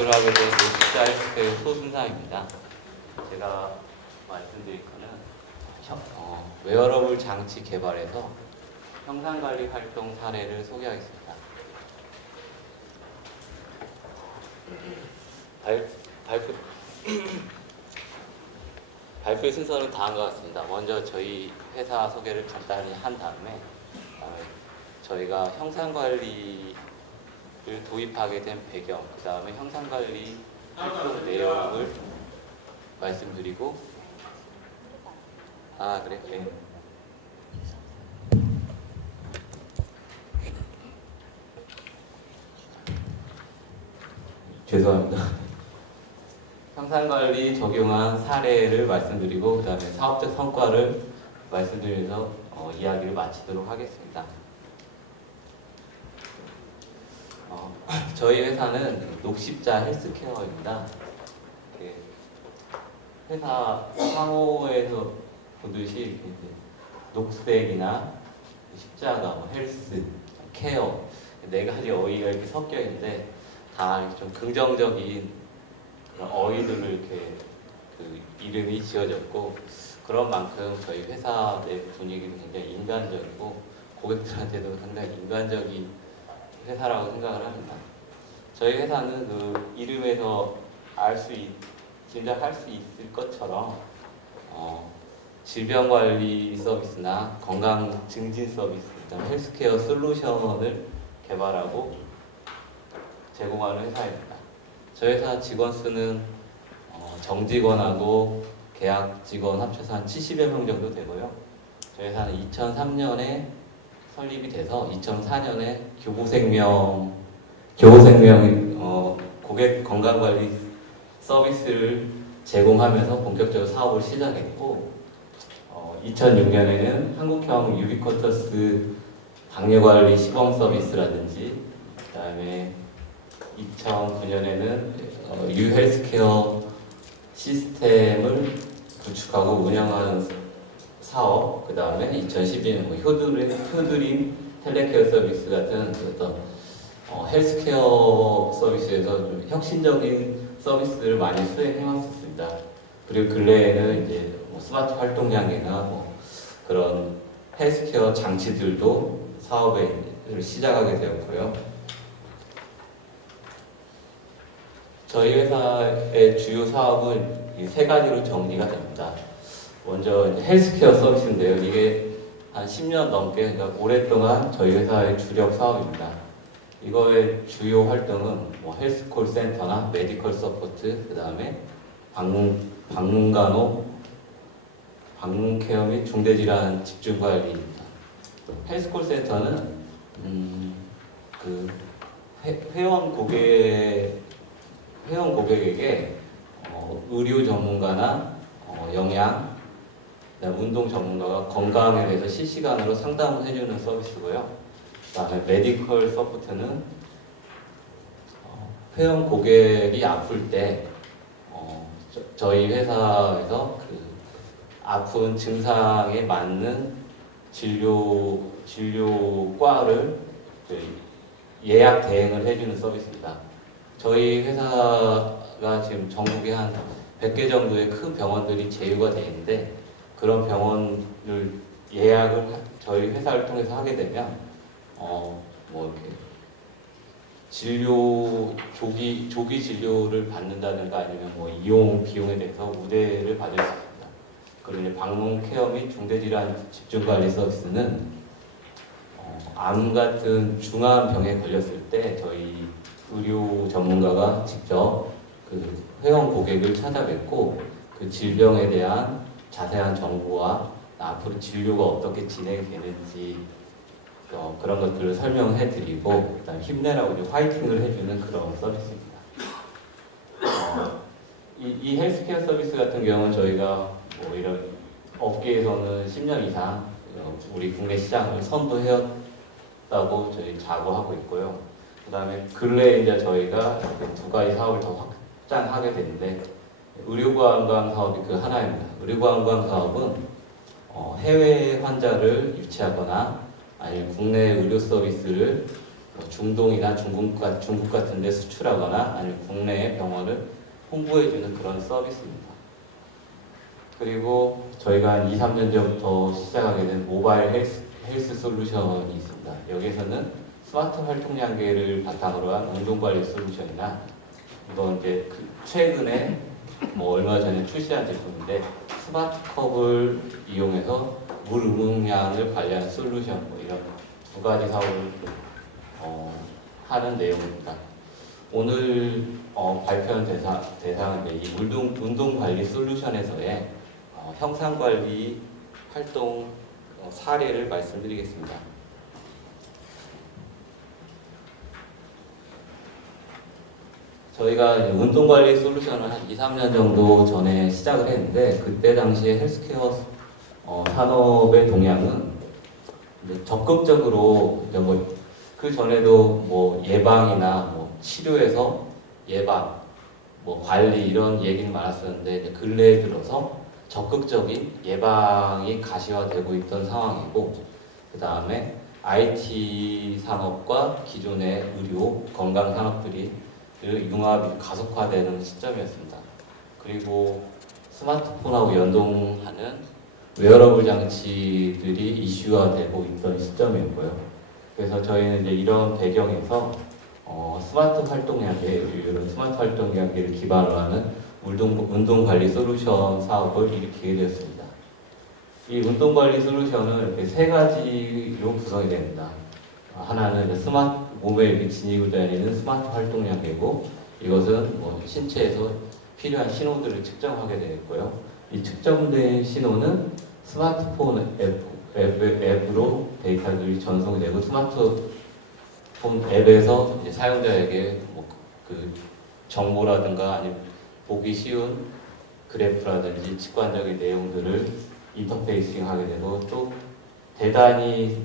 발표를 하게 된 노식자 헬스케어 소순상입니다. 제가 말씀드릴 거는 웨어러블 장치 개발에서 형상관리 활동 사례를 소개하겠습니다. 발표 순서는 다음과 같습니다. 먼저 저희 회사 소개를 간단히 한 다음에 저희가 형상관리를 도입하게 된 배경, 그 다음에 형상관리 활동 내용을 말씀드리고 네. 죄송합니다. 형상관리 적용한 사례를 말씀드리고 그 다음에 사업적 성과를 말씀드리면서 이야기를 마치도록 하겠습니다. 저희 회사는 녹십자 헬스케어입니다. 회사 상호에서 보듯이 녹색이나 십자가, 헬스, 케어 네 가지 어휘가 이렇게 섞여 있는데 다 좀 긍정적인 어휘들을 이렇게 이름이 지어졌고 그런 만큼 저희 회사 내 분위기는 굉장히 인간적이고 고객들한테도 상당히 인간적인 회사라고 생각을 합니다. 저희 회사는 그 이름에서 짐작할 수 있을 것처럼 질병관리 서비스나 건강 증진 서비스, 헬스케어 솔루션을 개발하고 제공하는 회사입니다. 저희 회사 직원 수는 정직원하고 계약 직원 합쳐서 한 70여 명 정도 되고요. 저희 회사는 2003년에 설립이 돼서 2004년에 교보생명 고객 건강관리 서비스를 제공하면서 본격적으로 사업을 시작했고 2006년에는 한국형 유비쿼터스 당뇨관리 시범 서비스라든지 그 다음에 2009년에는 유헬스케어 시스템을 구축하고 운영하는 사업, 그 다음에 2012년 효드림 텔레케어 서비스 같은 어떤 헬스케어 서비스에서 좀 혁신적인 서비스를 많이 수행해왔습니다. 그리고 근래에는 이제 스마트 활동량이나 그런 헬스케어 장치들도 사업을 시작하게 되었고요. 저희 회사의 주요 사업은 이 세 가지로 정리가 됩니다. 먼저 헬스케어 서비스인데요. 이게 한 10년 넘게, 그러니까 오랫동안 저희 회사의 주력 사업입니다. 이거의 주요 활동은 헬스콜 센터나 메디컬 서포트, 그 다음에 방문 케어 및 중대질환 집중관리입니다. 헬스콜 센터는 회원 고객에게 의료 전문가나 영양, 운동 전문가가 건강에 대해서 실시간으로 상담을 해주는 서비스고요. 그 다음에 메디컬 서포트는 회원 고객이 아플 때 저희 회사에서 아픈 증상에 맞는 진료과를 예약 대행을 해주는 서비스입니다. 저희 회사가 지금 전국에 한 100개 정도의 큰 병원들이 제휴가 되어 있는데 그런 병원을 예약을 저희 회사를 통해서 하게 되면 이렇게 조기 진료를 받는다든가 아니면 이용 비용에 대해서 우대를 받을 수 있습니다. 그리고 이제 방문 케어 및 중대질환 집중관리 서비스는 암 같은 중한 병에 걸렸을 때 저희 의료 전문가가 직접 회원 고객을 찾아뵙고 그 질병에 대한 자세한 정보와 앞으로 진료가 어떻게 진행이 되는지 그런 것들을 설명해드리고 그다음에 힘내라고 화이팅을 해주는 그런 서비스입니다. 이 헬스케어 서비스 같은 경우는 저희가 이런 업계에서는 10년 이상 우리 국내 시장을 선도해왔다고 저희 자부하고 있고요. 그 다음에 근래에 이제 저희가 두 가지 사업을 더 확장하게 되는데 의료관광 사업이 그 하나입니다. 의료관광 사업은 해외 환자를 유치하거나 아니면 국내 의료 서비스를 뭐 중동이나 중국 같은 데 수출하거나 아니면 국내의 병원을 홍보해주는 그런 서비스입니다. 그리고 저희가 한 2, 3년 전부터 시작하게 된 모바일 헬스 솔루션이 있습니다. 여기서는 스마트 활동량계를 바탕으로 한 운동관리 솔루션이나 이건 이제 최근에 뭐 얼마 전에 출시한 제품인데 스마트컵을 이용해서 물 음용량을 관리하는 솔루션 뭐 이런 두 가지 사업을 하는 내용입니다. 오늘 발표한 대상은 이 운동관리 솔루션에서의 형상관리 활동 사례를 말씀드리겠습니다. 저희가 운동관리 솔루션을 한 2, 3년 정도 전에 시작을 했는데 그때 당시에 헬스케어 산업의 동향은 적극적으로 그 전에도 뭐 예방이나 뭐 치료에서 예방, 뭐 관리 이런 얘기는 많았었는데 근래에 들어서 적극적인 예방이 가시화되고 있던 상황이고 그 다음에 IT 산업과 기존의 의료, 건강 산업들이 융합이 가속화되는 시점이었습니다. 그리고 스마트폰하고 연동하는 웨어러블 장치들이 이슈화되고 있던 시점이었고요. 그래서 저희는 이제 이런 배경에서 스마트 활동량계, 이런 스마트 활동량계를 기반으로 하는 운동관리 솔루션 사업을 일으키게 되었습니다. 이 운동관리 솔루션은 이렇게 세 가지로 구성이 됩니다. 하나는 몸에 이렇게 진입을 다니는 스마트 활동량계고 이것은 뭐 신체에서 필요한 신호들을 측정하게 되겠고요. 이 측정된 신호는 스마트폰 앱으로 데이터들이 전송이 되고 스마트폰 앱에서 이제 사용자에게 뭐 그 정보라든가 아니면 보기 쉬운 그래프라든지 직관적인 내용들을 인터페이싱하게 되고 또 대단히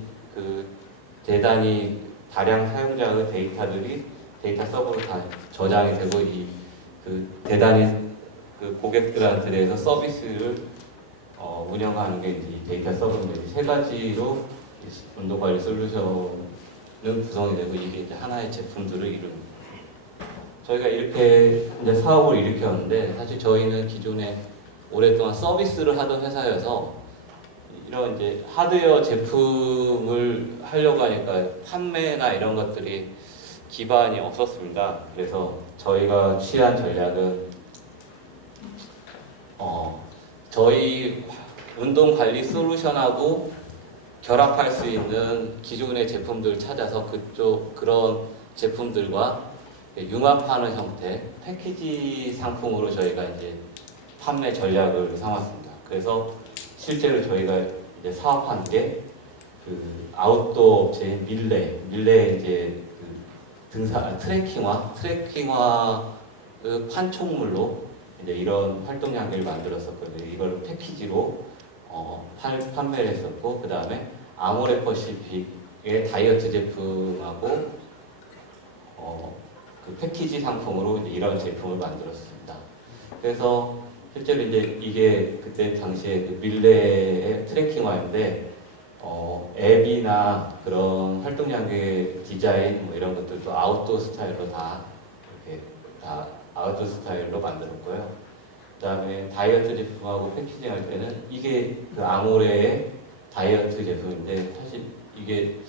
다량 사용자의 데이터들이 데이터 서버로 다 저장이 되고 대단히 고객들한테 대해서 서비스를 운영하는 게 이제 데이터 서버인데 세 가지로 운동관리 솔루션은 구성이 되고 이게 이제 하나의 제품들을 이룹니다. 저희가 이렇게 이제 사업을 일으켰는데 사실 저희는 기존에 오랫동안 서비스를 하던 회사여서 이런 이제 하드웨어 제품을 하려고 하니까 판매나 이런 것들이 기반이 없었습니다. 그래서 저희가 취한 전략은 저희 운동관리 솔루션하고 결합할 수 있는 기존의 제품들을 찾아서 그런 제품들과 융합하는 형태 패키지 상품으로 저희가 이제 판매 전략을 삼았습니다. 그래서 실제로 저희가 이제 사업한 게 아웃도어 업체인 밀레 이제 트래킹화 판촉물로 이제 이런 활동량계를 만들었었거든요. 이걸 패키지로 판매를 했었고 그 다음에 아모레퍼시픽의 다이어트 제품하고 그 패키지 상품으로 이제 이런 제품을 만들었습니다. 그래서 실제로 이제 이게 그때 당시에 그 밀레의 트래킹화인데 앱이나 그런 활동량계 디자인 뭐 이런 것들도 아웃도어 스타일로 아웃도어 스타일로 만들었고요. 그 다음에 다이어트 제품하고 패키징 할 때는 이게 그 아모레의 다이어트 제품인데 사실 이게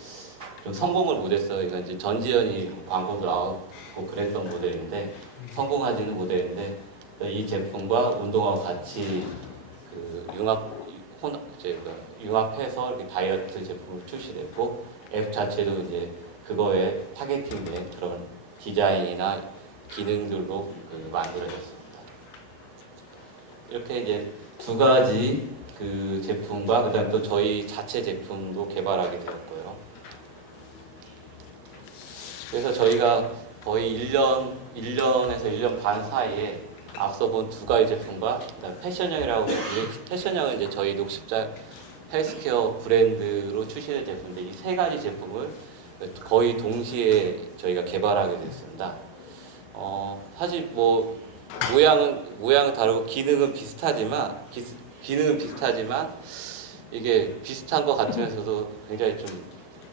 좀 성공을 못했어요. 그러니까 이제 전지현이 광고도 나오고 그랬던 모델인데 성공하지는 못했는데 이 제품과 운동화와 같이 융합해서 이렇게 다이어트 제품을 출시됐고 앱 자체도 이제 그거에 타겟팅된 그런 디자인이나 기능들로 만들어졌습니다. 이렇게 이제 두 가지 그 제품과 그다음 또 저희 자체 제품도 개발하게 되었고요. 그래서 저희가 거의 1년에서 1년 반 사이에 앞서 본 두 가지 제품과 그다음 패션형이라고 패션형은 이제 저희 녹십자 헬스케어 브랜드로 출시된 제품인데 이 세 가지 제품을 거의 동시에 저희가 개발하게 됐습니다. 사실 뭐 모양은 다르고 기능은 비슷하지만 이게 비슷한 것 같으면서도 굉장히 좀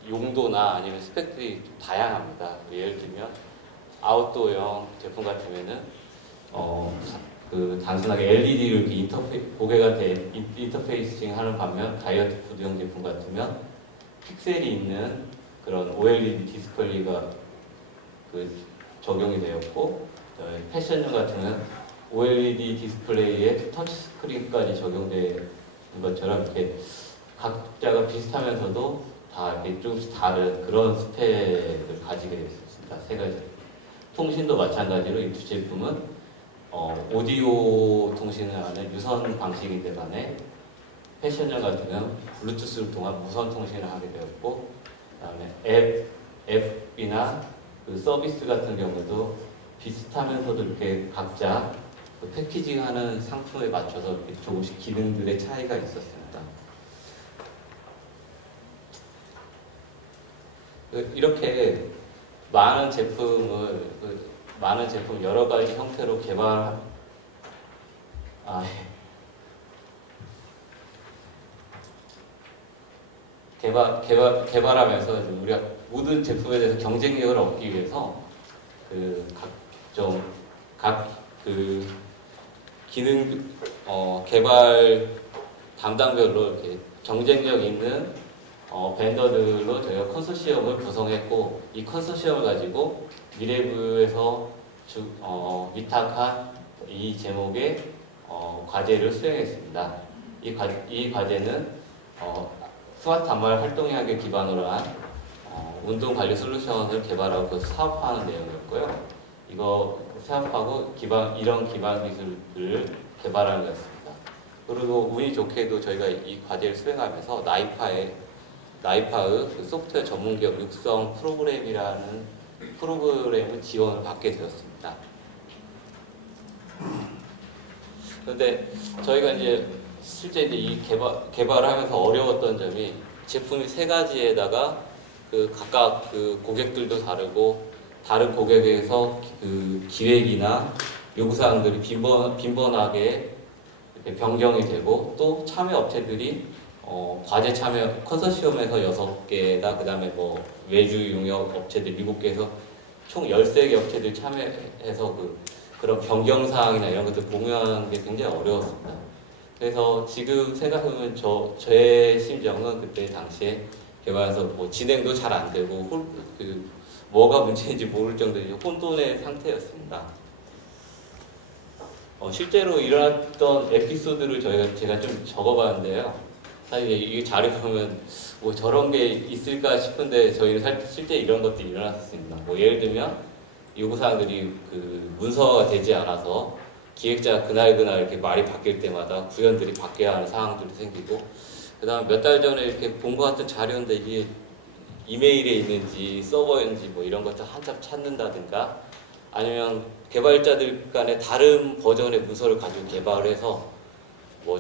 용도나 아니면 스펙들이 좀 다양합니다. 예를 들면 아웃도어용 제품 같으면은 그 단순하게 LED를 이렇게 고개가 인터페이싱 하는 반면 다이어트 푸드용 제품 같으면 픽셀이 있는 그런 OLED 디스플레이가 적용이 되었고, 패션용 같으면 OLED 디스플레이에 터치스크린까지 적용되는 것처럼 이렇게 각자가 비슷하면서도 다 이렇게 조금씩 다른 그런 스펙을 가지게 되어 있습니다. 세 가지. 통신도 마찬가지로 이 두 제품은 오디오 통신을 하는 유선 방식인데 반해 패션용 같으면 블루투스를 통한 무선 통신을 하게 되었고, 그다음에 앱이나 그 서비스 같은 경우도 비슷하면서도 이렇게 각자 그 패키징하는 상품에 맞춰서 이렇게 조금씩 기능들의 차이가 있었습니다. 이렇게 많은 제품 여러 가지 형태로 개발하면서 우리가 모든 제품에 대해서 경쟁력을 얻기 위해서 각 기능 개발 담당별로 이렇게 경쟁력 있는 벤더들로 저희가 컨소시엄을 구성했고, 이 컨소시엄을 가지고 미래부에서 위탁한 이 제목의 과제를 수행했습니다. 이 과제는 스마트 단말 활동량을 기반으로 한 운동 관리 솔루션을 개발하고 그것을 사업화하는 내용이었고요. 이거 사업하고 이런 기반 기술을 개발하는 거였습니다. 그리고 운이 좋게도 저희가 이 과제를 수행하면서 나이파의 그 소프트웨어 전문기업 육성 프로그램이라는 프로그램을 지원을 받게 되었습니다. 그런데 저희가 이제 실제 이 개발을 하면서 어려웠던 점이 제품이 세 가지에다가 각각 고객들도 다르고 다른 고객에서 기획이나 요구사항들이 빈번하게 이렇게 변경이 되고, 또 참여 업체들이 과제 참여 컨소시엄에서 6개나 그 다음에 외주 용역 업체들 7개에서 총 13개 업체들 참여해서 그런 변경사항이나 이런 것들 공유하는 게 굉장히 어려웠습니다. 그래서 지금 생각하면 제 심정은 그때 당시에 개발해서 진행도 잘 안 되고 뭐가 문제인지 모를 정도의 혼돈의 상태였습니다. 실제로 일어났던 에피소드를 제가 좀 적어봤는데요. 사실 이 자료 보면 저런 게 있을까 싶은데 저희는 실제 이런 것들이 일어났습니다. 예를 들면 요구사항들이 문서가 되지 않아서 기획자 그날 이렇게 말이 바뀔 때마다 구현들이 바뀌어야 하는 상황들도 생기고, 그 다음 몇 달 전에 이렇게 본 것 같은 자료인데 이게 이메일에 있는지 서버인지 이런 것들 한참 찾는다든가, 아니면 개발자들 간에 다른 버전의 문서를 가지고 개발을 해서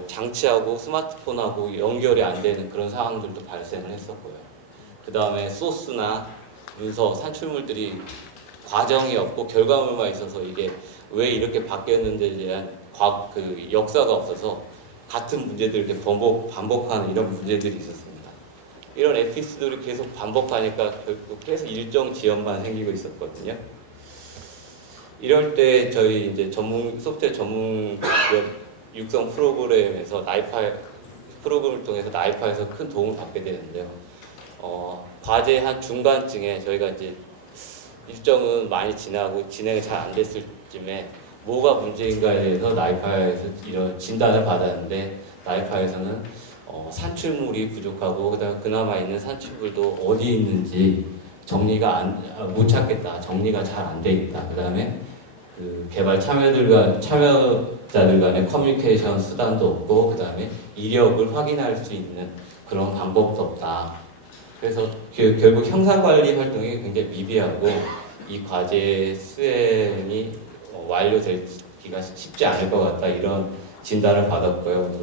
장치하고 스마트폰하고 연결이 안 되는 그런 상황들도 발생을 했었고요. 그 다음에 소스나 문서, 산출물들이 과정이 없고 결과물만 있어서 이게 왜 이렇게 바뀌었는지에 대한 역사가 없어서 같은 문제들을 이렇게 반복하는 이런 문제들이 있었습니다. 이런 에피소드를 계속 반복하니까 계속 일정 지연만 생기고 있었거든요. 이럴 때 저희 이제 소프트웨어 전문 육성 프로그램에서 프로그램을 통해서 나이파에서 큰 도움을 받게 되는데요. 과제 한 중간쯤에 저희가 이제 일정은 많이 지나고 진행이 잘 안 됐을 쯤에 뭐가 문제인가에 대해서 나이파에서 이런 진단을 받았는데, 나이파에서는 산출물이 부족하고 그다음에 그나마 있는 산출물도 어디 있는지 정리가 못 찾겠다, 정리가 잘 안 돼 있다. 그다음에 개발 참여자들 간의 커뮤니케이션 수단도 없고, 그다음에 이력을 확인할 수 있는 그런 방법도 없다. 그래서 결국 형상관리 활동이 굉장히 미비하고 이 과제 수행이 완료되기가 쉽지 않을 것 같다, 이런 진단을 받았고요.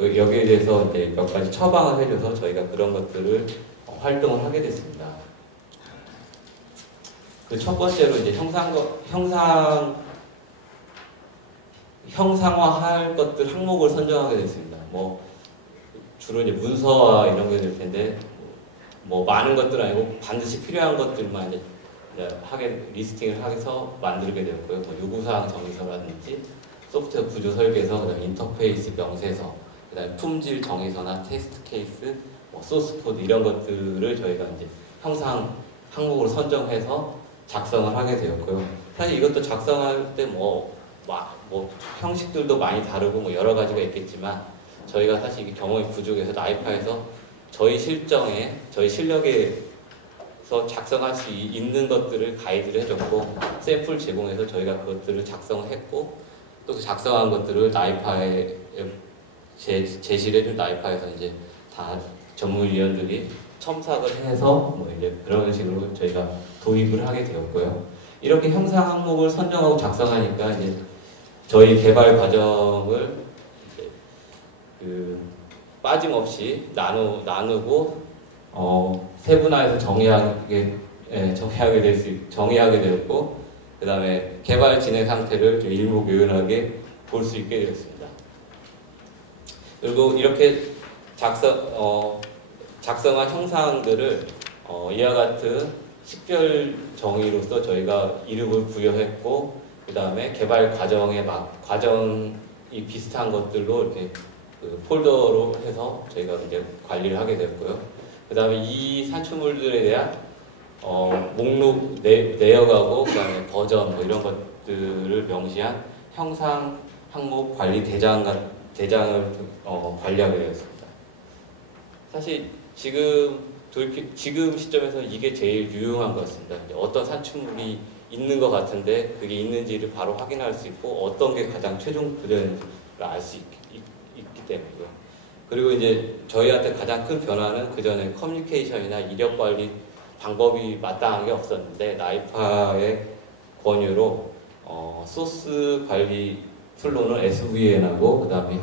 여기에 대해서 이제 몇 가지 처방을 해줘서 저희가 그런 것들을 활동을 하게 됐습니다. 첫 번째로 이제 형상화할 것들 항목을 선정하게 됐습니다. 주로 이제 문서와 이런 게 될 텐데, 뭐 많은 것들은 아니고 반드시 필요한 것들만 이제 하게 리스팅을 해서 만들게 되었고요. 뭐 요구사항 정의서라든지 소프트웨어 구조 설계서, 그다음에 인터페이스 명세서, 그다음에 품질 정의서나 테스트 케이스, 뭐 소스 코드 이런 것들을 저희가 이제 형상 항목으로 선정해서 작성을 하게 되었고요. 사실 이것도 작성할 때 뭐 형식들도 많이 다르고 뭐 여러 가지가 있겠지만 저희가 사실 이게 경험이 부족해서 나이파에서 저희 실정에 저희 실력에서 작성할 수 있는 것들을 가이드를 해줬고 샘플 제공해서 저희가 그것들을 작성했고 또 그 작성한 것들을 나이파에 제시를 해준 나이파에서 이제 다 전문위원들이 첨삭을 해서 뭐 이제 그런 식으로 저희가 도입을 하게 되었고요. 이렇게 형상 항목을 선정하고 작성하니까 이제 저희 개발 과정을 이제 빠짐없이 나누고 세분화해서 정의하게 되었고 그 다음에 개발 진행 상태를 좀 일목요연하게 볼 수 있게 되었습니다. 그리고 이렇게 작성한 형상들을 이와 같은 식별 정의로서 저희가 이름을 부여했고 그 다음에 개발 과정이 비슷한 것들로 이렇게 폴더로 해서 저희가 이제 관리를 하게 됐고요. 그 다음에 이 산출물들에 대한 목록 내역하고 그 다음에 버전 뭐 이런 것들을 명시한 형상 항목 관리 대장을 관리하게 되었습니다. 사실 지금 시점에서 이게 제일 유용한 것 같습니다. 어떤 산출물이 있는 것 같은데 그게 있는지를 바로 확인할 수 있고 어떤 게 가장 최종 구현인지를 알 수 있기 때문이고요. 그리고 이제 저희한테 가장 큰 변화는 그 전에 커뮤니케이션이나 이력 관리 방법이 마땅한 게 없었는데 나이파의 권유로 소스 관리 툴로는 SVN하고 그 다음에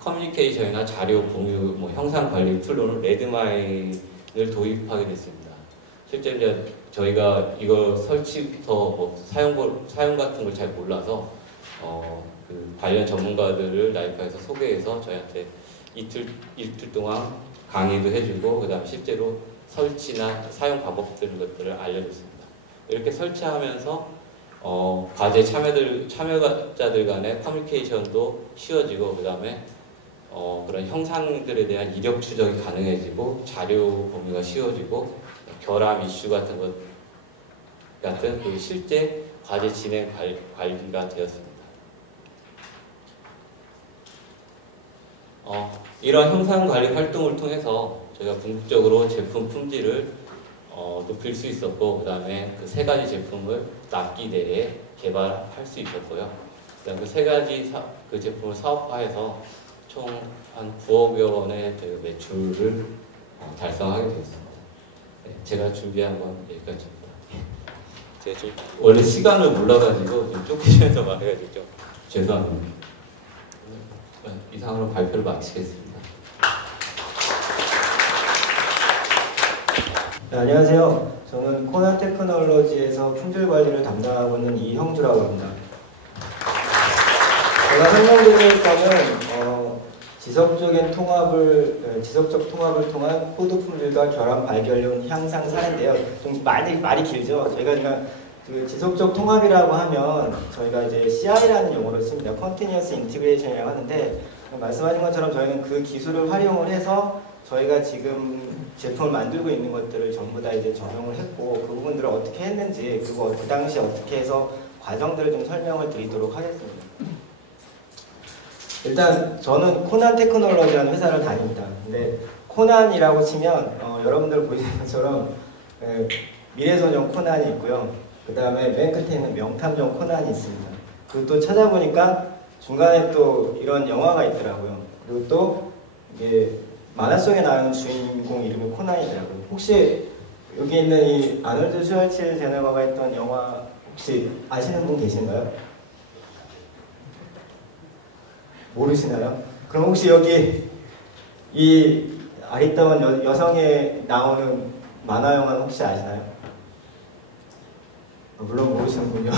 커뮤니케이션이나 자료 공유, 뭐 형상 관리 툴로는 레드마인을 도입하게 됐습니다. 실제 이제 저희가 이거 설치부터 뭐 사용 같은 걸 잘 몰라서 그 관련 전문가들을 나이파에서 소개해서 저희한테 이틀 동안 강의도 해주고 그 다음에 실제로 설치나 사용 것들을 알려줬습니다. 이렇게 설치하면서 과제 참여자들 간의 커뮤니케이션도 쉬워지고 그 다음에 그런 형상들에 대한 이력 추적이 가능해지고 자료 공유가 쉬워지고 결함 이슈 같은 그 실제 과제 진행 관리가 되었습니다. 이런 형상 관리 활동을 통해서 저희가 궁극적으로 제품 품질을 높일 수 있었고 그 다음에 그 세 가지 제품을 납기 내에 개발할 수 있었고요. 그다음 그 세 가지 그 제품을 사업화해서 총 한 9억여 원의 매출을 달성하게 되었습니다. 네, 제가 준비한 건 여기까지입니다. 제가 좀 원래 시간을 몰라가지고 좀 쫓기면서 말해가지고 좀 죄송합니다. 이상으로 발표를 마치겠습니다. 네, 안녕하세요. 저는 코난 테크놀로지에서 품질 관리를 담당하고 있는 이형주라고 합니다. 제가 설명드릴 거는 지속적 통합을 통한 코드 품질과 결함 발견론 향상 사례인데요. 좀 말이 길죠. 저희가 그 지속적 통합이라고 하면 저희가 이제 CI라는 용어를 씁니다. Continuous Integration이라고 하는데 말씀하신 것처럼 저희는 그 기술을 활용을 해서 저희가 지금 제품을 만들고 있는 것들을 전부 다 이제 적용을 했고 그 부분들을 어떻게 했는지 그리고 그 당시 어떻게 해서 과정들을 좀 설명을 드리도록 하겠습니다. 일단 저는 코난 테크놀로지라는 회사를 다닙니다. 근데 코난이라고 치면 여러분들 보시는 것처럼 미래소년 코난이 있고요. 그 다음에 맨 끝에 있는 명탐정 코난이 있습니다. 그리고 또 찾아보니까 중간에 또 이런 영화가 있더라고요. 그리고 또 이게 만화 속에 나오는 주인공 이름이 코난이더라고요. 혹시 여기 있는 이 아놀드 슈왈츠제네거가 했던 영화 혹시 아시는 분 계신가요? 모르시나요? 그럼 혹시 여기 이 아리따운 여성에 나오는 만화 영화는 혹시 아시나요? 물론 모르시는군요.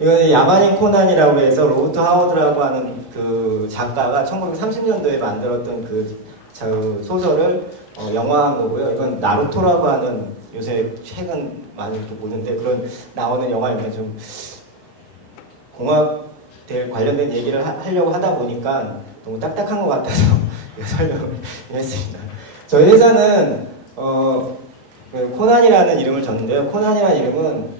이거는 야만인 코난이라고 해서 로버트 하워드라고 하는 그 작가가 1930년도에 만들었던 그 소설을 영화한 거고요. 이건 나루토라고 하는 요새 최근 많이 이렇게 보는데 그런 나오는 영화입니다. 좀 공학대 관련된 얘기를 하려고 하다 보니까 너무 딱딱한 것 같아서 설명을 했습니다. 저희 회사는 코난이라는 이름을 줬는데요. 코난이라는 이름은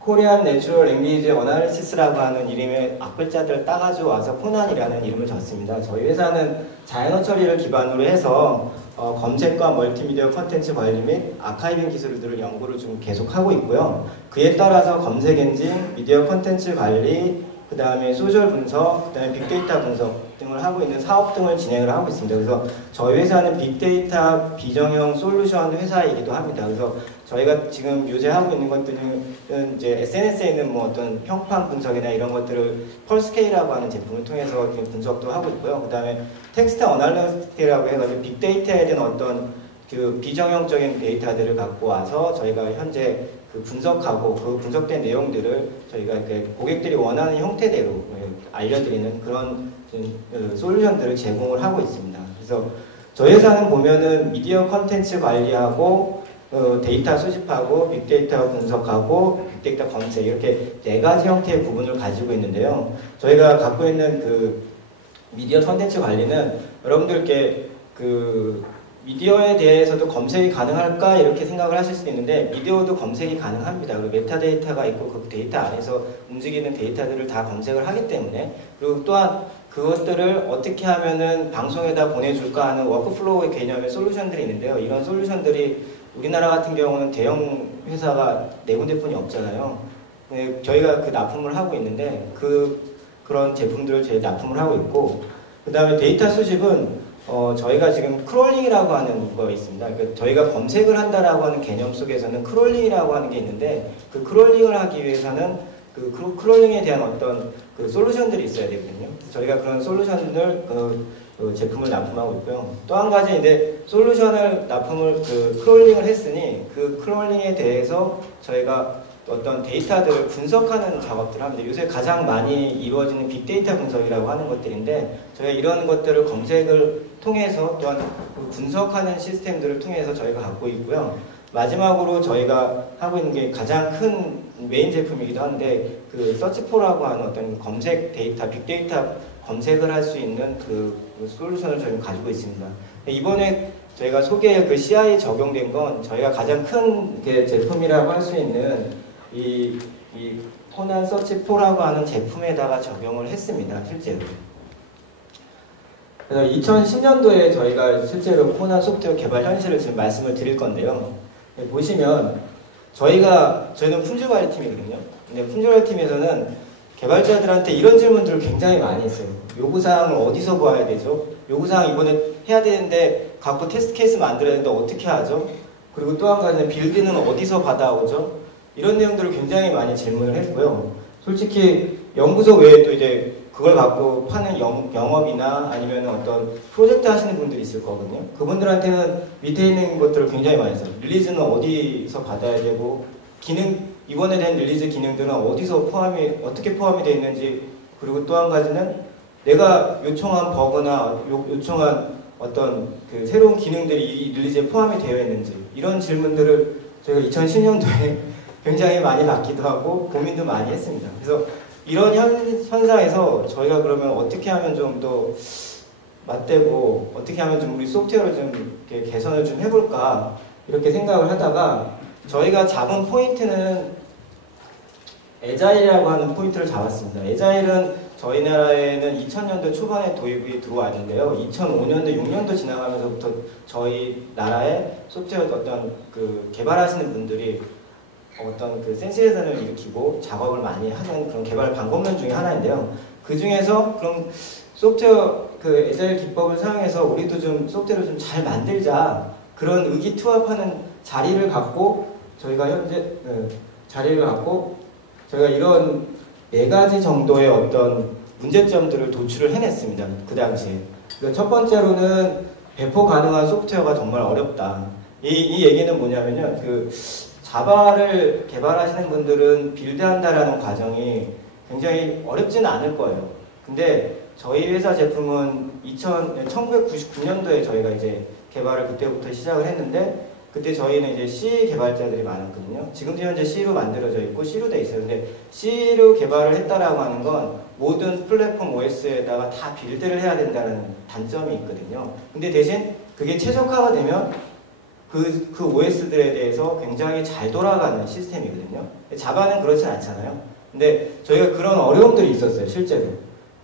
코리안 내추럴 랭귀지 어나리시스라고 하는 이름의 앞글자들을 따가지고 와서 코난이라는 이름을 줬습니다. 저희 회사는 자연어 처리를 기반으로 해서 검색과 멀티미디어 콘텐츠 관리 및 아카이빙 기술들을 연구를 좀 계속하고 있고요. 그에 따라서 검색 엔진, 미디어 콘텐츠 관리, 그 다음에 소셜 분석, 그 다음에 빅데이터 분석 등을 하고 있는 사업 등을 진행을 하고 있습니다. 그래서 저희 회사는 빅데이터 비정형 솔루션 회사이기도 합니다. 그래서 저희가 지금 요새 하고 있는 것들은 이제 SNS에 있는 뭐 어떤 평판 분석이나 이런 것들을 펄스케이라고 하는 제품을 통해서 분석도 하고 있고요. 그 다음에 텍스트 어널리티라고 해가지고 빅데이터에 대한 어떤 그 비정형적인 데이터들을 갖고 와서 저희가 현재 그 분석하고 그 분석된 내용들을 저희가 고객들이 원하는 형태대로 알려드리는 그런 솔루션들을 제공을 하고 있습니다. 그래서 저희 회사는 보면은 미디어 컨텐츠 관리하고 데이터 수집하고 빅데이터 분석하고 빅데이터 검색 이렇게 4가지 형태의 부분을 가지고 있는데요. 저희가 갖고 있는 그 미디어 컨텐츠 관리는 여러분들께 그 미디어에 대해서도 검색이 가능할까 이렇게 생각을 하실 수도 있는데 미디어도 검색이 가능합니다. 그리고 메타데이터가 있고 그 데이터 안에서 움직이는 데이터들을 다 검색을 하기 때문에 그리고 또한 그것들을 어떻게 하면은 방송에다 보내줄까 하는 워크플로우의 개념의 솔루션들이 있는데요. 이런 솔루션들이 우리나라 같은 경우는 대형 회사가 4군데뿐이 없잖아요. 저희가 그 납품을 하고 있는데 그런 제품들을 저희 납품을 하고 있고 그 다음에 데이터 수집은 저희가 지금 크롤링이라고 하는 거 있습니다. 그러니까 저희가 검색을 한다라고 하는 개념 속에서는 크롤링이라고 하는 게 있는데 그 크롤링을 하기 위해서는 그 크롤링에 대한 어떤 그 솔루션들이 있어야 되거든요. 저희가 그런 솔루션을 제품을 납품하고 있고요. 또 한 가지 이제 솔루션을 납품을 크롤링을 했으니 그 크롤링에 대해서 저희가 어떤 데이터들을 분석하는 작업들을 합니다. 요새 가장 많이 이루어지는 빅데이터 분석이라고 하는 것들인데 저희가 이런 것들을 검색을 통해서 또한 분석하는 시스템들을 통해서 저희가 갖고 있고요. 마지막으로 저희가 하고 있는 게 가장 큰 메인 제품이기도 한데 그 서치포라고 하는 어떤 검색 데이터, 빅데이터 검색을 할 수 있는 그 솔루션을 저희는 가지고 있습니다. 이번에 저희가 소개할 그 CI 적용된 건 저희가 가장 큰 제품이라고 할 수 있는 이 코난 서치4라고 하는 제품에다가 적용을 했습니다. 실제로. 그래서 2010년도에 저희가 실제로 코난 소프트웨어 개발 현실을 지금 말씀을 드릴 건데요. 보시면 저희는 품질관리팀이거든요. 근데 품질관리팀에서는 개발자들한테 이런 질문들을 굉장히 많이 했어요. 요구사항을 어디서 구해야 되죠? 요구사항 이번에 해야 되는데 갖고 테스트 케이스 만들어야 되는데 어떻게 하죠? 그리고 또 한 가지는 빌드는 어디서 받아오죠? 이런 내용들을 굉장히 많이 질문을 했고요. 솔직히 연구소 외에 또 이제 그걸 갖고 파는 영업이나 아니면 어떤 프로젝트 하시는 분들이 있을 거거든요. 그분들한테는 밑에 있는 것들을 굉장히 많이 했어요. 릴리즈는 어디서 받아야 되고 이번에 된 릴리즈 기능들은 어떻게 포함이 되어 있는지 그리고 또 한 가지는 내가 요청한 버그나 요청한 어떤 그 새로운 기능들이 이 릴리즈에 포함이 되어 있는지 이런 질문들을 저희가 2010년도에 굉장히 많이 받기도 하고 고민도 많이 했습니다. 그래서 이런 현상에서 저희가 그러면 어떻게 하면 좀 더 맞대고 어떻게 하면 좀 우리 소프트웨어를 좀 이렇게 개선을 좀 해볼까 이렇게 생각을 하다가 저희가 잡은 포인트는 에자일이라고 하는 포인트를 잡았습니다. 에자일은 저희 나라에는 2000년도 초반에 도입이 들어왔는데요. 2005년도, 6년도 지나가면서부터 저희 나라에 소프트웨어 어떤 그 개발하시는 분들이 어떤 그 센세이션을 일으키고 작업을 많이 하는 그런 개발 방법론 중에 하나인데요. 그 중에서 그럼 소프트웨어 그 에자일 기법을 사용해서 우리도 좀 소프트웨어를 좀 잘 만들자 그런 의기투합하는 자리를 갖고 저희가 저희가 이런 4가지 정도의 어떤 문제점들을 도출을 해냈습니다. 그 당시에. 첫 번째로는 배포 가능한 소프트웨어가 정말 어렵다. 이 얘기는 뭐냐면요. 자바를 개발하시는 분들은 빌드한다라는 과정이 굉장히 어렵지는 않을 거예요. 근데 저희 회사 제품은 1999년도에 저희가 이제 개발을 그때부터 시작을 했는데 그때 저희는 이제 C 개발자들이 많았거든요. 지금도 현재 C로 만들어져 있고 C로 돼 있어요. 근데 C로 개발을 했다라고 하는 건 모든 플랫폼 OS에다가 다 빌드를 해야 된다는 단점이 있거든요. 근데 대신 그게 최적화가 되면 그 OS들에 대해서 굉장히 잘 돌아가는 시스템이거든요. 자바는 그렇진 않잖아요. 근데 저희가 그런 어려움들이 있었어요, 실제로.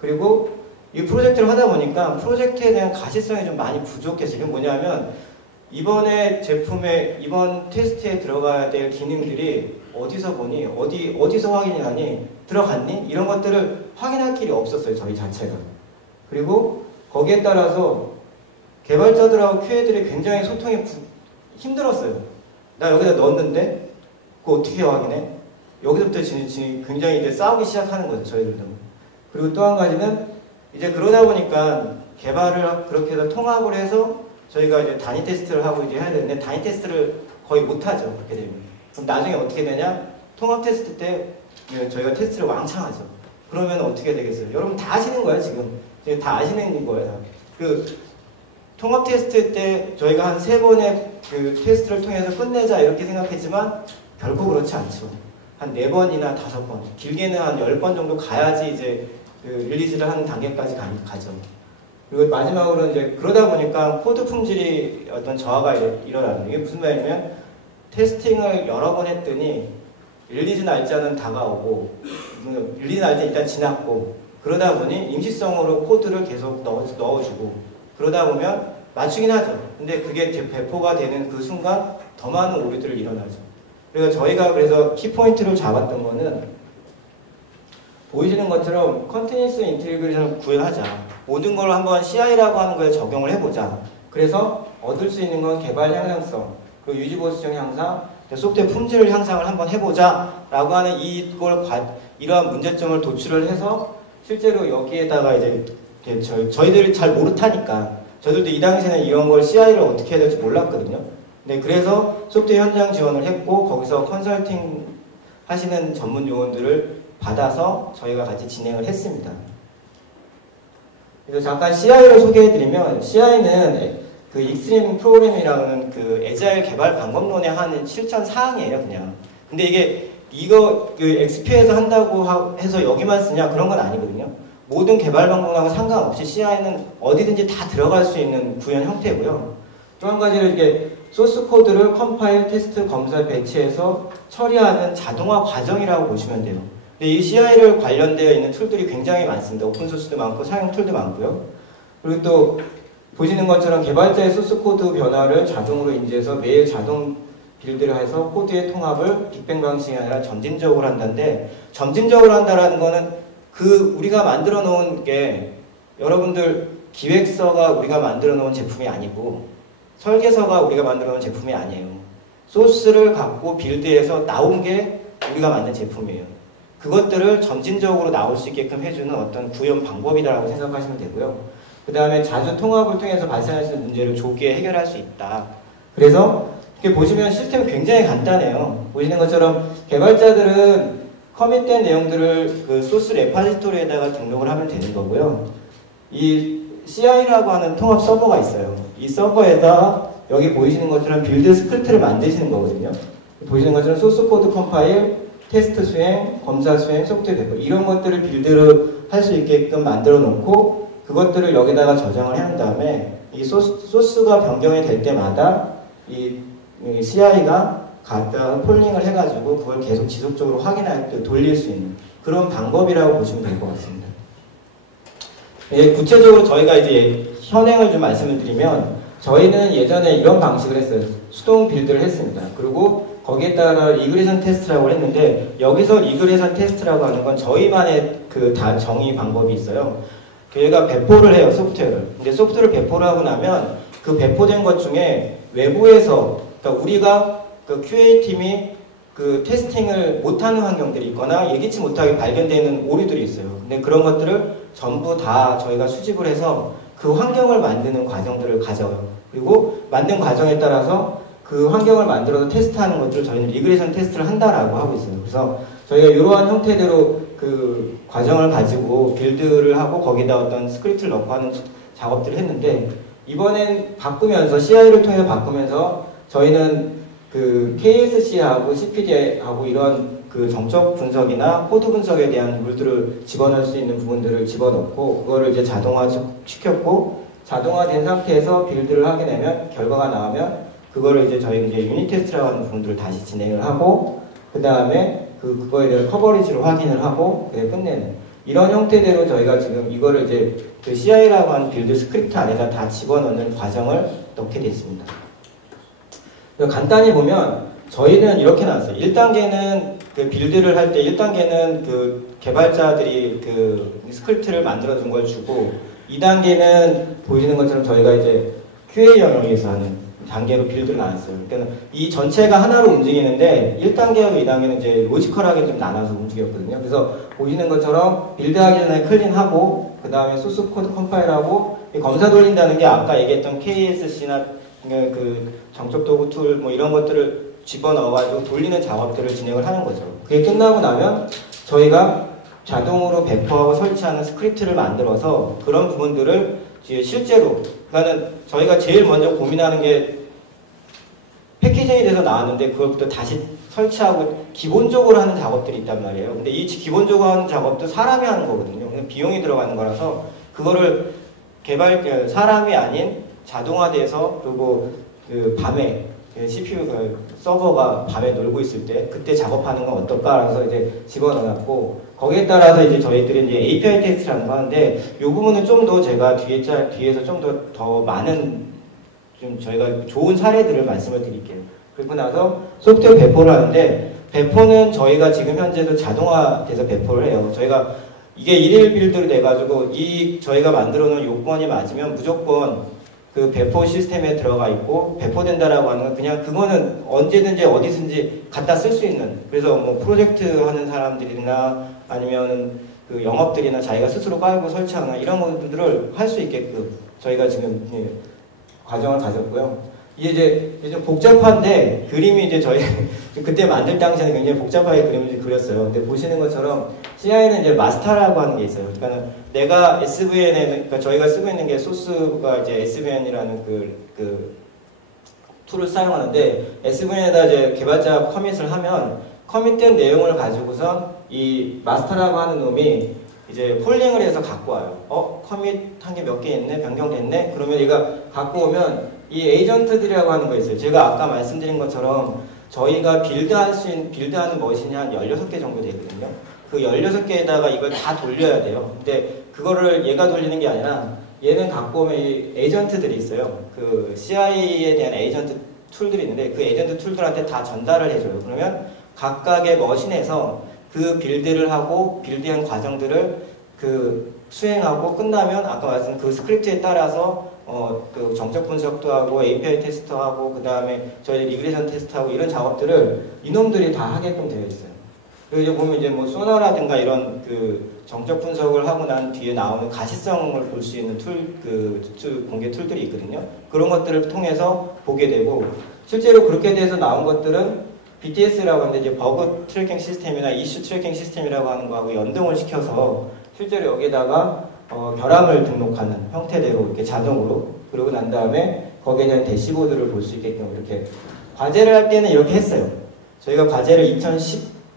그리고 이 프로젝트를 하다 보니까 프로젝트에 대한 가시성이 좀 많이 부족했어요. 이게 뭐냐면 이번에 제품에 이번 테스트에 들어가야 될 기능들이 어디서 보니 어디서 확인이 하니 들어갔니 이런 것들을 확인할 길이 없었어요, 저희 자체가. 그리고 거기에 따라서 개발자들하고 QA들이 굉장히 소통이 힘들었어요. 나 여기다 넣었는데 그거 어떻게 확인해? 여기서부터 굉장히 이제 싸우기 시작하는 거죠, 저희들도. 그리고 또 한 가지는 이제 그러다 보니까 개발을 그렇게 해서 통합을 해서 저희가 이제 단위 테스트를 하고 이제 해야 되는데 단위 테스트를 거의 못 하죠. 그렇게 되면. 그럼 나중에 어떻게 되냐? 통합 테스트 때 저희가 테스트를 왕창 하죠. 그러면 어떻게 되겠어요? 여러분 다 아시는 거예요, 지금. 다 아시는 거예요. 그 통합 테스트 때 저희가 한 3번의 그 테스트를 통해서 끝내자 이렇게 생각했지만 결코 그렇지 않죠. 한 4번이나 5번, 길게는 한 10번 정도 가야지 이제 그 릴리즈를 하는 단계까지 가죠. 그리고 마지막으로 이제 그러다 보니까 코드 품질이 어떤 저하가 일어나는 이게 무슨 말이냐면 테스팅을 여러 번 했더니 릴리즈 날짜는 다가오고 릴리즈 날짜 일단 지났고 그러다 보니 임시성으로 코드를 계속 넣어주고 그러다 보면 맞추긴 하죠. 근데 그게 배포가 되는 그 순간 더 많은 오류들이 일어나죠. 그래서 저희가 그래서 키포인트를 잡았던 거는 보이시는 것처럼 컨티니스 인티그레이션을 구현하자. 모든 걸 한번 CI라고 하는 거에 적용을 해보자. 그래서 얻을 수 있는 건 개발 향상성, 그리고 유지 보수성 향상, 소프트웨어 품질 향상을 한번 해보자 라고 하는 이러한 문제점을 도출을 해서 실제로 여기에다가 이제 저희들이 잘 모르타니까 저희들도 이 당시에는 이런 걸 CI를 어떻게 해야 될지 몰랐거든요. 네, 그래서 소프트웨어 현장 지원을 했고 거기서 컨설팅 하시는 전문 요원들을 받아서 저희가 같이 진행을 했습니다. 그래서 잠깐 CI를 소개해드리면 CI는 그 익스트림 프로그램이라는 그 애자일 개발 방법론에 하는 실천 사항이에요, 그냥. 근데 이거 그 XP에서 한다고 해서 여기만 쓰냐 그런 건 아니거든요. 모든 개발 방법하고 상관없이 CI는 어디든지 다 들어갈 수 있는 구현 형태고요. 또 한 가지는 이게 소스 코드를 컴파일, 테스트, 검사, 배치해서 처리하는 자동화 과정이라고 보시면 돼요. 근데 이 CI를 관련되어 있는 툴들이 굉장히 많습니다. 오픈소스도 많고 사용 툴도 많고요. 그리고 또 보시는 것처럼 개발자의 소스 코드 변화를 자동으로 인지해서 매일 자동 빌드를 해서 코드의 통합을 빅뱅 방식이 아니라 점진적으로 한다는데 점진적으로 한다는 거는 우리가 만들어 놓은 게 여러분들 기획서가 우리가 만들어 놓은 제품이 아니고 설계서가 우리가 만들어 놓은 제품이 아니에요. 소스를 갖고 빌드해서 나온 게 우리가 만든 제품이에요. 그것들을 점진적으로 나올 수 있게끔 해주는 어떤 구현 방법이라고 생각하시면 되고요. 그 다음에 자주 통합을 통해서 발생할 수 있는 문제를 조기에 해결할 수 있다. 그래서 이렇게 보시면 시스템이 굉장히 간단해요. 보시는 것처럼 개발자들은 커밋된 내용들을 그 소스 레파지토리에다가 등록을 하면 되는 거고요. 이 CI라고 하는 통합 서버가 있어요. 이 서버에다 여기 보이시는 것처럼 빌드 스크립트를 만드시는 거거든요. 보시는 것처럼 소스 코드 컴파일, 테스트 수행, 검사 수행, 소프트웨어 배포 이런 것들을 빌드를 할 수 있게끔 만들어 놓고 그것들을 여기다가 저장을 해놓은 다음에 이 소스가 변경이 될 때마다 이 CI가 갖다 폴링을 해가지고 그걸 계속 지속적으로 확인할 때 돌릴 수 있는 그런 방법이라고 보시면 될 것 같습니다. 예, 구체적으로 저희가 이제 현행을 좀 말씀을 드리면 저희는 예전에 이런 방식을 했어요. 수동 빌드를 했습니다. 그리고 거기에 따라 리그레이션 테스트라고 했는데 여기서 리그레이션 테스트라고 하는 건 저희만의 그 정의 방법이 있어요. 저희가 배포를 해요, 소프트웨어를. 근데 소프트웨어를 배포를 하고 나면 그 배포된 것 중에 외부에서 그러니까 우리가 그 QA팀이 그 테스팅을 못하는 환경들이 있거나 예기치 못하게 발견되는 오류들이 있어요. 근데 그런 것들을 전부 다 저희가 수집을 해서 그 환경을 만드는 과정들을 가져요. 그리고 만든 과정에 따라서 그 환경을 만들어서 테스트하는 것들을 저희는 리그레이션 테스트를 한다라고 하고 있어요. 그래서 저희가 이러한 형태대로 그 과정을 가지고 빌드를 하고 거기다 어떤 스크립트를 넣고 하는 작업들을 했는데 이번엔 바꾸면서 CI를 통해서 바꾸면서 저희는 그 KSC하고 CPD하고 이런 그 정적 분석이나 코드 분석에 대한 룰들을 집어넣을 수 있는 부분들을 집어넣고 그거를 이제 자동화 시켰고 자동화된 상태에서 빌드를 하게 되면 결과가 나오면 그거를 이제 저희 이제 유닛 테스트라고 하는 부분들을 다시 진행을 하고 그 다음에 그거에 대한 커버리지로 확인을 하고 끝내는 이런 형태대로 저희가 지금 이거를 이제 그 CI라고 하는 빌드 스크립트 안에다 다 집어넣는 과정을 넣게 됐습니다. 간단히 보면 저희는 이렇게 나왔어요. 1단계는 그 빌드를 할 때 1단계는 그 개발자들이 그 스크립트를 만들어 둔 걸 주고 2단계는 보이는 것처럼 저희가 이제 QA 영역에서 하는 단계로 빌드를 나눴어요. 그러니까 이 전체가 하나로 움직이는데 1단계하고 2단계는 이제 로지컬하게 좀 나눠서 움직였거든요. 그래서 보시는 것처럼 빌드하기 전에 클린하고 그 다음에 소스 코드 컴파일하고 검사 돌린다는 게 아까 얘기했던 KSC나 그 정적 도구 툴 뭐 이런 것들을 집어넣어가지고 돌리는 작업들을 진행을 하는 거죠. 그게 끝나고 나면 저희가 자동으로 배포하고 설치하는 스크립트를 만들어서 그런 부분들을 실제로 그러니까는 저희가 제일 먼저 고민하는 게 패키징이 돼서 나왔는데 그것부터 다시 설치하고 기본적으로 하는 작업들이 있단 말이에요. 근데 이 기본적으로 하는 작업도 사람이 하는 거거든요. 비용이 들어가는 거라서 그거를 사람이 아닌 자동화돼서 그리고 그 밤에 CPU 서버가 밤에 놀고 있을 때 그때 작업하는 건 어떨까 해서 이제 집어넣어놨고 거기에 따라서 이제 저희들이 이제 API 테스트라는 거 하는데 이 부분은 좀 더 제가 뒤에서 좀 더 많은 좀 저희가 좋은 사례들을 말씀을 드릴게요. 그리고 나서 소프트웨어 배포를 하는데 배포는 저희가 지금 현재도 자동화돼서 배포를 해요. 저희가 이게 일일 빌드로 돼가지고 저희가 만들어 놓은 요건이 맞으면 무조건 그 배포 시스템에 들어가 있고 배포된다라고 하는 건 그냥 그거는 언제든지 어디든지 갖다 쓸 수 있는 그래서 뭐 프로젝트 하는 사람들이나 아니면 그 영업들이나 자기가 스스로 깔고 설치하거나 이런 것들을 할 수 있게끔 저희가 지금 과정을 가졌고요. 이게 이제 좀 복잡한데 그림이 이제 저희 그때 만들 당시에는 굉장히 복잡하게 그림을 그렸어요. 근데 보시는 것처럼 CI는 이제 마스터라고 하는 게 있어요. 그러니까 내가 SVN에 그러니까 저희가 쓰고 있는 게 소스가 이제 SVN이라는 그 툴을 사용하는데 SVN에다 이제 개발자가 커밋을 하면 커밋된 내용을 가지고선 이 마스터라고 하는 놈이 이제 폴링을 해서 갖고 와요. 커밋한 게 몇 개 있네, 변경됐네. 그러면 얘가 갖고 오면 이 에이전트들이라고 하는 거 있어요. 제가 아까 말씀드린 것처럼 저희가 빌드하는 머신이 한 16개 정도 되거든요. 그 16개에다가 이걸 다 돌려야 돼요. 근데 그거를 얘가 돌리는 게 아니라 얘는 갖고 오면 이 에이전트들이 있어요. 그 CI에 대한 에이전트 툴들이 있는데 그 에이전트 툴들한테 다 전달을 해줘요. 그러면 각각의 머신에서 그 빌드를 하고 빌드한 과정들을 그 수행하고 끝나면 아까 말씀 그 스크립트에 따라서 그 정적 분석도 하고 API 테스트 하고 그 다음에 저희 리그레션 테스트 하고 이런 작업들을 이놈들이 다 하게끔 되어 있어요. 그리고 이제 보면 이제 뭐 소나라든가 이런 그 정적 분석을 하고 난 뒤에 나오는 가시성을 볼 수 있는 공개 툴들이 있거든요. 그런 것들을 통해서 보게 되고 실제로 그렇게 돼서 나온 것들은 BTS라고 하는데 이제 버그 트래킹 시스템이나 이슈 트래킹 시스템이라고 하는 거하고 연동을 시켜서 실제로 여기에다가 결함을 등록하는 형태대로 이렇게 자동으로 그러고 난 다음에 거기에 대한 대시보드를 볼 수 있게끔 이렇게 과제를 할 때는 이렇게 했어요. 저희가 과제를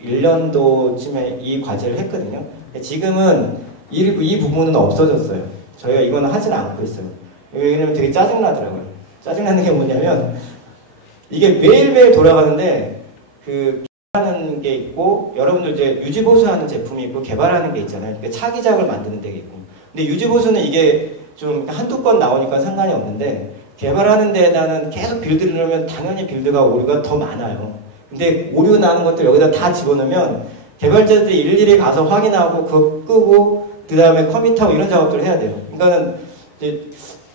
2011년도쯤에 이 과제를 했거든요. 지금은 이 부분은 없어졌어요. 저희가 이거는 하진 않고 있어요. 왜냐면 되게 짜증나더라고요. 짜증나는 게 뭐냐면 이게 매일매일 돌아가는데 그 하는 게 있고 여러분들 이제 유지보수하는 제품이 있고 개발하는 게 있잖아요. 그러니까 차기작을 만드는 데 있고 근데 유지보수는 이게 좀 한두 건 나오니까 상관이 없는데 개발하는 데에다는 계속 빌드를 넣으면 당연히 빌드가 오류가 더 많아요. 근데 오류 나는 것들 여기다 다 집어넣으면 개발자들이 일일이 가서 확인하고 그거 끄고 그 다음에 커밋하고 이런 작업들을 해야 돼요. 그러니까는 이제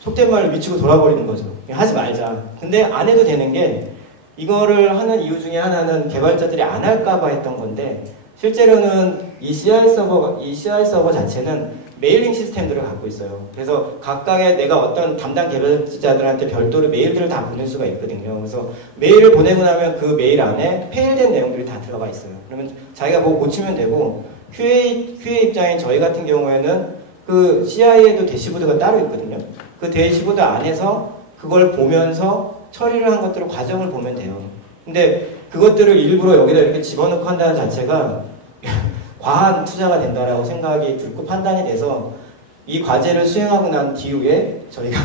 속된 말로 미치고 돌아버리는 거죠. 하지 말자. 근데 안 해도 되는 게 이거를 하는 이유 중에 하나는 개발자들이 안 할까봐 했던 건데 실제로는 이 CI 서버 자체는 메일링 시스템들을 갖고 있어요. 그래서 각각의 내가 어떤 담당 개발자들한테 별도로 메일들을 다 보낼 수가 있거든요. 그래서 메일을 보내고 나면 그 메일 안에 페일된 내용들이 다 들어가 있어요. 그러면 자기가 보고 고치면 되고 QA 입장인 저희 같은 경우에는 그 CI에도 대시보드가 따로 있거든요. 그 대시보드 안에서 그걸 보면서 처리를 한 것들을 과정을 보면 돼요. 근데 그것들을 일부러 여기다 이렇게 집어넣고 한다는 자체가 과한 투자가 된다라고 생각이 들고 판단이 돼서 이 과제를 수행하고 난 뒤에 저희가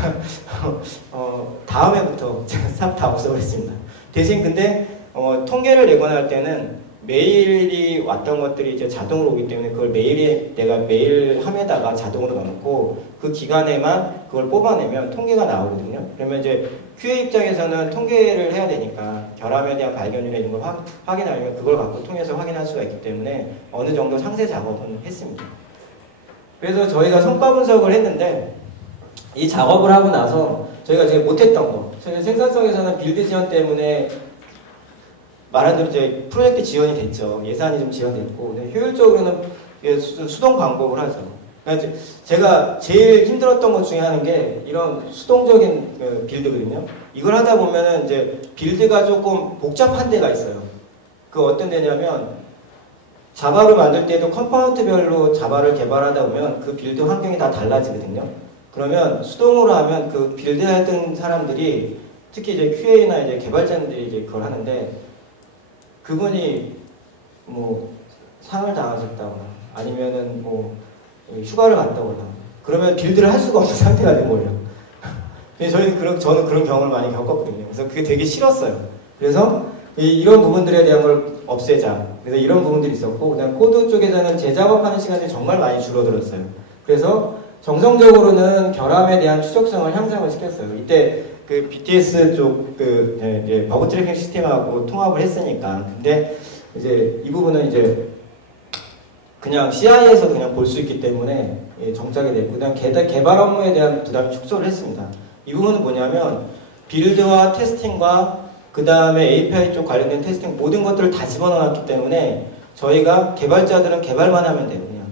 다음 해부터 싹 다 없애버렸습니다. 대신 근데 통계를 내거나 할 때는 메일이 왔던 것들이 이제 자동으로 오기 때문에 그걸 내가 메일 함에다가 자동으로 넣어놓고 그 기간에만 그걸 뽑아내면 통계가 나오거든요. 그러면 이제 QA 입장에서는 통계를 해야 되니까 결함에 대한 발견이나 이런 걸 확인하려면 그걸 갖고 통해서 확인할 수가 있기 때문에 어느 정도 상세 작업은 했습니다. 그래서 저희가 성과 분석을 했는데 이 작업을 하고 나서 저희가 지금 못했던 거, 저희 생산성에서는 빌드 지원 때문에 말한 대로 이제 프로젝트 지원이 됐죠. 예산이 좀 지원됐고 효율적으로는 수동 광고를 하죠. 그러니까 제가 제일 힘들었던 것 중에 하는 게 이런 수동적인 빌드거든요. 이걸 하다 보면은 이제 빌드가 조금 복잡한 데가 있어요. 그 어떤 데냐면 자바를 만들 때도 컴포넌트별로 자바를 개발하다 보면 그 빌드 환경이 다 달라지거든요. 그러면 수동으로 하면 그 빌드 하던 사람들이 특히 이제 QA나 이제 개발자들이 이제 그걸 하는데 그분이 뭐 상을 당하셨다거나 아니면은 뭐 휴가를 갔다거나 그러면 빌드를 할 수가 없는 상태가 돼버려요. 저는 그런 경험을 많이 겪었거든요. 그래서 그게 되게 싫었어요. 그래서 이런 부분들에 대한 걸 없애자. 그래서 이런 부분들이 있었고, 그다음 코드 쪽에서는 재작업하는 시간이 정말 많이 줄어들었어요. 그래서 정성적으로는 결함에 대한 추적성을 향상을 시켰어요. 이때 그 BTS 쪽 이제 버그 트래킹 시스템하고 통합을 했으니까. 근데 이제 이 부분은 이제 그냥 CI에서도 그냥 볼 수 있기 때문에 정착이 됐고, 그다음 개발 업무에 대한 부담이 축소를 했습니다. 이 부분은 뭐냐면 빌드와 테스팅과 그 다음에 API 쪽 관련된 테스팅 모든 것들을 다 집어넣었기 때문에 저희가 개발자들은 개발만 하면 돼요, 그냥.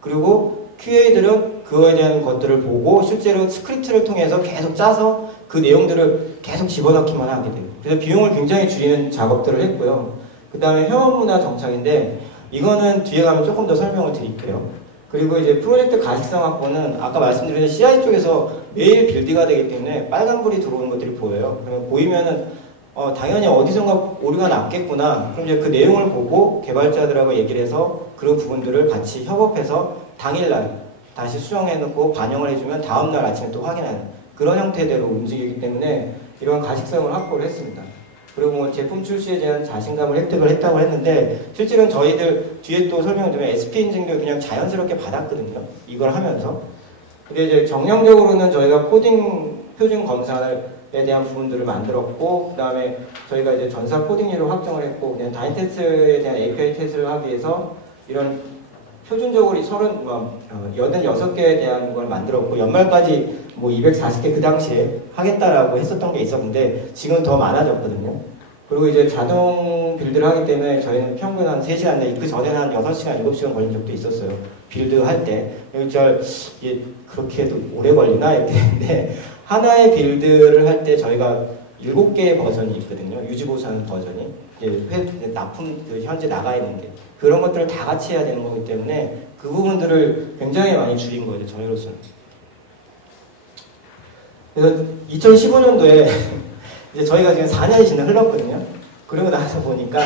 그리고 QA들은 그거에 대한 것들을 보고 실제로 스크립트를 통해서 계속 짜서 그 내용들을 계속 집어넣기만 하게 돼요. 그래서 비용을 굉장히 줄이는 작업들을 했고요. 그 다음에 회원 문화 정착인데 이거는 뒤에 가면 조금 더 설명을 드릴게요. 그리고 이제 프로젝트 가식성 확보는 아까 말씀드린 CI 쪽에서 매일 빌드가 되기 때문에 빨간불이 들어오는 것들이 보여요. 그러면 보이면은 당연히 어디선가 오류가 났겠구나. 그럼 이제 그 내용을 보고 개발자들하고 얘기를 해서 그런 부분들을 같이 협업해서 당일날 다시 수정해놓고 반영을 해주면 다음날 아침에 또 확인하는 그런 형태대로 움직이기 때문에 이런 가식성을 확보를 했습니다. 그리고 뭐 제품 출시에 대한 자신감을 획득을 했다고 했는데 실제로는 저희들 뒤에 또 설명을 드리면 SP 인증도 그냥 자연스럽게 받았거든요. 이걸 하면서. 근데 이제 정량적으로는 저희가 코딩 표준 검사에 대한 부분들을 만들었고, 그 다음에 저희가 이제 전사 코딩률을 확정을 했고, 그냥 다인 테스트에 대한 API 테스트를 하기 위해서 이런 표준적으로 86개에 대한 걸 만들었고, 연말까지 뭐 240개 그 당시에 하겠다라고 했었던 게 있었는데, 지금 더 많아졌거든요. 그리고 이제 자동 빌드를 하기 때문에 저희는 평균 한 3시간 내에, 그 전에는 한 6시간, 7시간 걸린 적도 있었어요. 빌드 할 때. 이게 그렇게도 오래 걸리나? 이렇게 했는데, 하나의 빌드를 할 때 저희가 7개의 버전이 있거든요. 유지보수하는 버전이. 납품, 현재 나가 있는데. 그런 것들을 다 같이 해야 되는 거기 때문에 그 부분들을 굉장히 많이 줄인 거죠, 저희로서는. 그래서 2015년도에 이제 저희가 지금 4년이 지나 흘렀거든요. 그러고 나서 보니까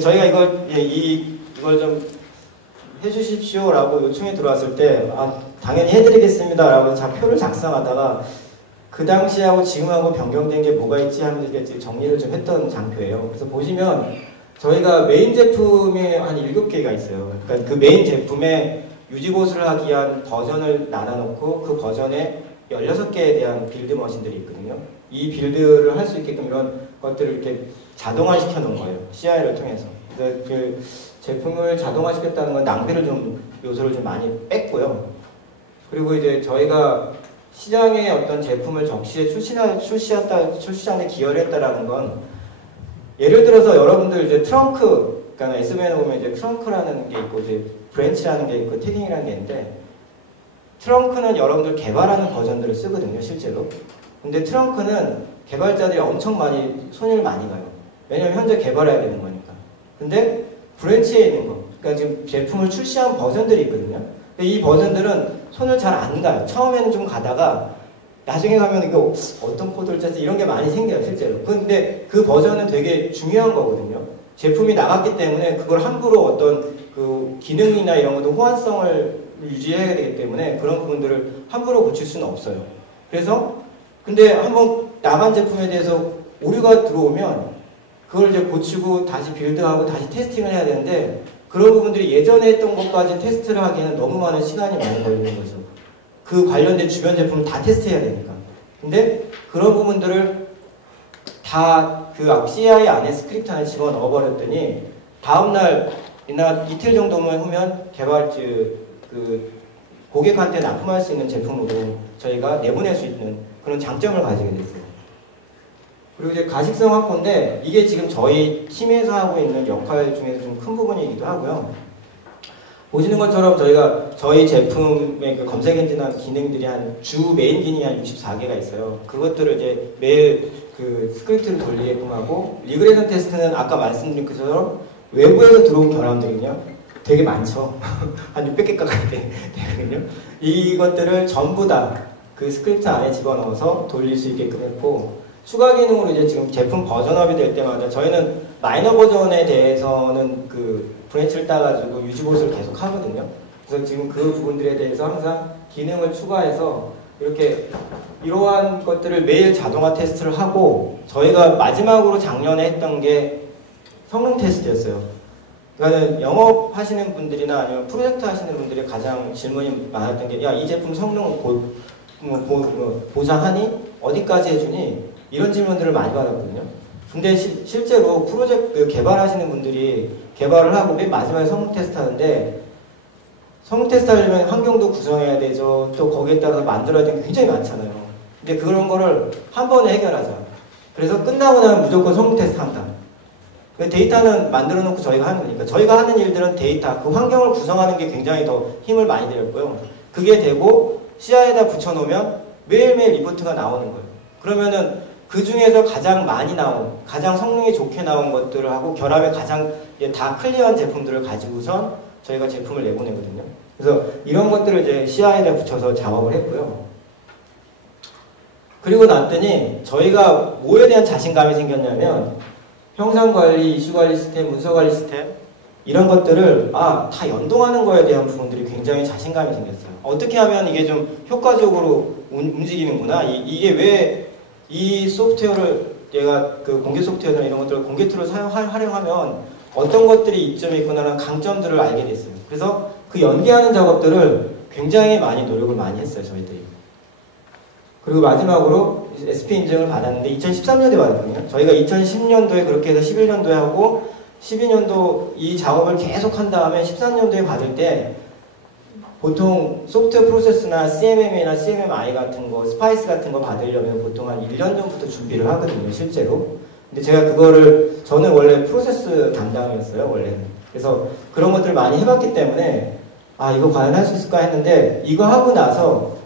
저희가 이걸 좀 해주십시오라고 요청이 들어왔을 때 당연히 해드리겠습니다라고 표를 작성하다가 그 당시하고 지금하고 변경된 게 뭐가 있지 하면서 이제 정리를 좀 했던 장표예요. 그래서 보시면 저희가 메인 제품이 한 7개가 있어요. 그러니까 그 메인 제품에 유지보수를 하기 위한 버전을 나눠놓고 그 버전에 16개에 대한 빌드 머신들이 있거든요. 이 빌드를 할 수 있게끔 이런 것들을 이렇게 자동화시켜 놓은 거예요. CI를 통해서. 그래서 그 제품을 자동화시켰다는 건 낭비를 요소를 좀 많이 뺐고요. 그리고 이제 저희가 시장에 어떤 제품을 적시에 출시장에 기여를 했다라는 건 예를 들어서 여러분들 이제 트렁크, 그러니까 SVN에 보면 이제 트렁크라는 게 있고 이제 브랜치라는 게 있고 태깅이라는 게 있는데 트렁크는 여러분들 개발하는 버전들을 쓰거든요, 실제로. 근데 트렁크는 개발자들이 엄청 손을 많이 가요. 왜냐면 현재 개발해야 되는 거니까. 근데 브랜치에 있는 거, 그러니까 지금 제품을 출시한 버전들이 있거든요. 근데 이 버전들은 손을 잘 안 가요. 처음에는 좀 가다가 나중에 가면 이거 어떤 코드를 짰지 이런 게 많이 생겨요, 실제로. 근데 그 버전은 되게 중요한 거거든요. 제품이 나갔기 때문에 그걸 함부로 어떤 그 기능이나 이런 것도 호환성을 유지해야 되기 때문에 그런 부분들을 함부로 고칠 수는 없어요. 그래서 근데 한번 나간 제품에 대해서 오류가 들어오면 그걸 이제 고치고 다시 빌드하고 다시 테스팅을 해야 되는데 그런 부분들이 예전에 했던 것까지 테스트를 하기에는 너무 많은 시간이 많이 걸리는 거죠. 그 관련된 주변 제품을 다 테스트해야 되니까. 근데 그런 부분들을 다 그 CI 안에 스크립트 안에 집어넣어 버렸더니 다음날 이틀 정도만 후면 그 고객한테 납품할 수 있는 제품으로 저희가 내보낼 수 있는 그런 장점을 가지게 됐어요. 그리고 이제 가식성 확보인데 이게 지금 저희 팀에서 하고 있는 역할 중에서 좀 큰 부분이기도 하고요. 보시는 것처럼 저희가 저희 제품의 그 검색 엔진한 기능들이 주 메인 기능이 한 64개가 있어요. 그것들을 이제 매일 그 스크립트를 돌리게끔 하고 리그레이션 테스트는 아까 말씀드린 것처럼 외부에서 들어온 결함들은요 되게 많죠. 한 600개 가까이 되거든요. 이것들을 전부 다 그 스크립트 안에 집어넣어서 돌릴 수 있게끔 했고 추가 기능으로 이제 지금 제품 버전업이 될 때마다 저희는 마이너 버전에 대해서는 그 브랜치를 따가지고 유지 보수를 계속 하거든요. 그래서 지금 그 부분들에 대해서 항상 기능을 추가해서 이렇게 이러한 것들을 매일 자동화 테스트를 하고 저희가 마지막으로 작년에 했던 게 성능 테스트였어요. 그러니까 영업 하시는 분들이나 아니면 프로젝트 하시는 분들이 가장 질문이 많았던 게 야, 이 제품 성능 보장하니? 어디까지 해주니? 이런 질문들을 많이 받았거든요. 근데 실제로 프로젝트 개발하시는 분들이 개발을 하고 맨 마지막에 성능 테스트 하는데 성능 테스트 하려면 환경도 구성해야 되죠. 또 거기에 따라서 만들어야 되는 게 굉장히 많잖아요. 근데 그런 거를 한 번에 해결하자. 그래서 끝나고 나면 무조건 성능 테스트 한다. 데이터는 만들어 놓고 저희가 하는 거니까 저희가 하는 일들은 데이터, 그 환경을 구성하는 게 굉장히 더 힘을 많이 들였고요. 그게 되고 CI에다 붙여놓으면 매일매일 리포트가 나오는 거예요. 그러면은 그 중에서 가장 많이 나온, 가장 성능이 좋게 나온 것들을 하고 결합에 가장 다 클리어한 제품들을 가지고선 저희가 제품을 내보내거든요. 그래서 이런 것들을 이제 CI에다 붙여서 작업을 했고요. 그리고 났더니 저희가 뭐에 대한 자신감이 생겼냐면 형상관리, 이슈관리 시스템, 문서관리 시스템 이런 것들을 다 연동하는 거에 대한 부분들이 굉장히 자신감이 생겼어요. 어떻게 하면 이게 좀 효과적으로 움직이는구나. 이게 왜 이 소프트웨어를 얘가 그 공개 소프트웨어나 이런 것들을 공개 툴을 활용하면 어떤 것들이 이점이 있구나라는 강점들을 알게 됐어요. 그래서 그 연계하는 작업들을 굉장히 많이 노력을 많이 했어요, 저희들이. 그리고 마지막으로 SP 인증을 받았는데 2013년도에 받았거든요. 저희가 2010년도에 그렇게 해서 11년도에 하고 12년도 이 작업을 계속 한 다음에 13년도에 받을 때 보통 소프트웨어 프로세스나 CMM이나 CMMI 같은 거, 스파이스 같은 거 받으려면 보통 한 1년 전부터 준비를 하거든요, 실제로. 근데 제가 그거를, 저는 원래 프로세스 담당이었어요, 원래는. 그래서 그런 것들을 많이 해봤기 때문에, 이거 과연 할 수 있을까 했는데, 이거 하고 나서,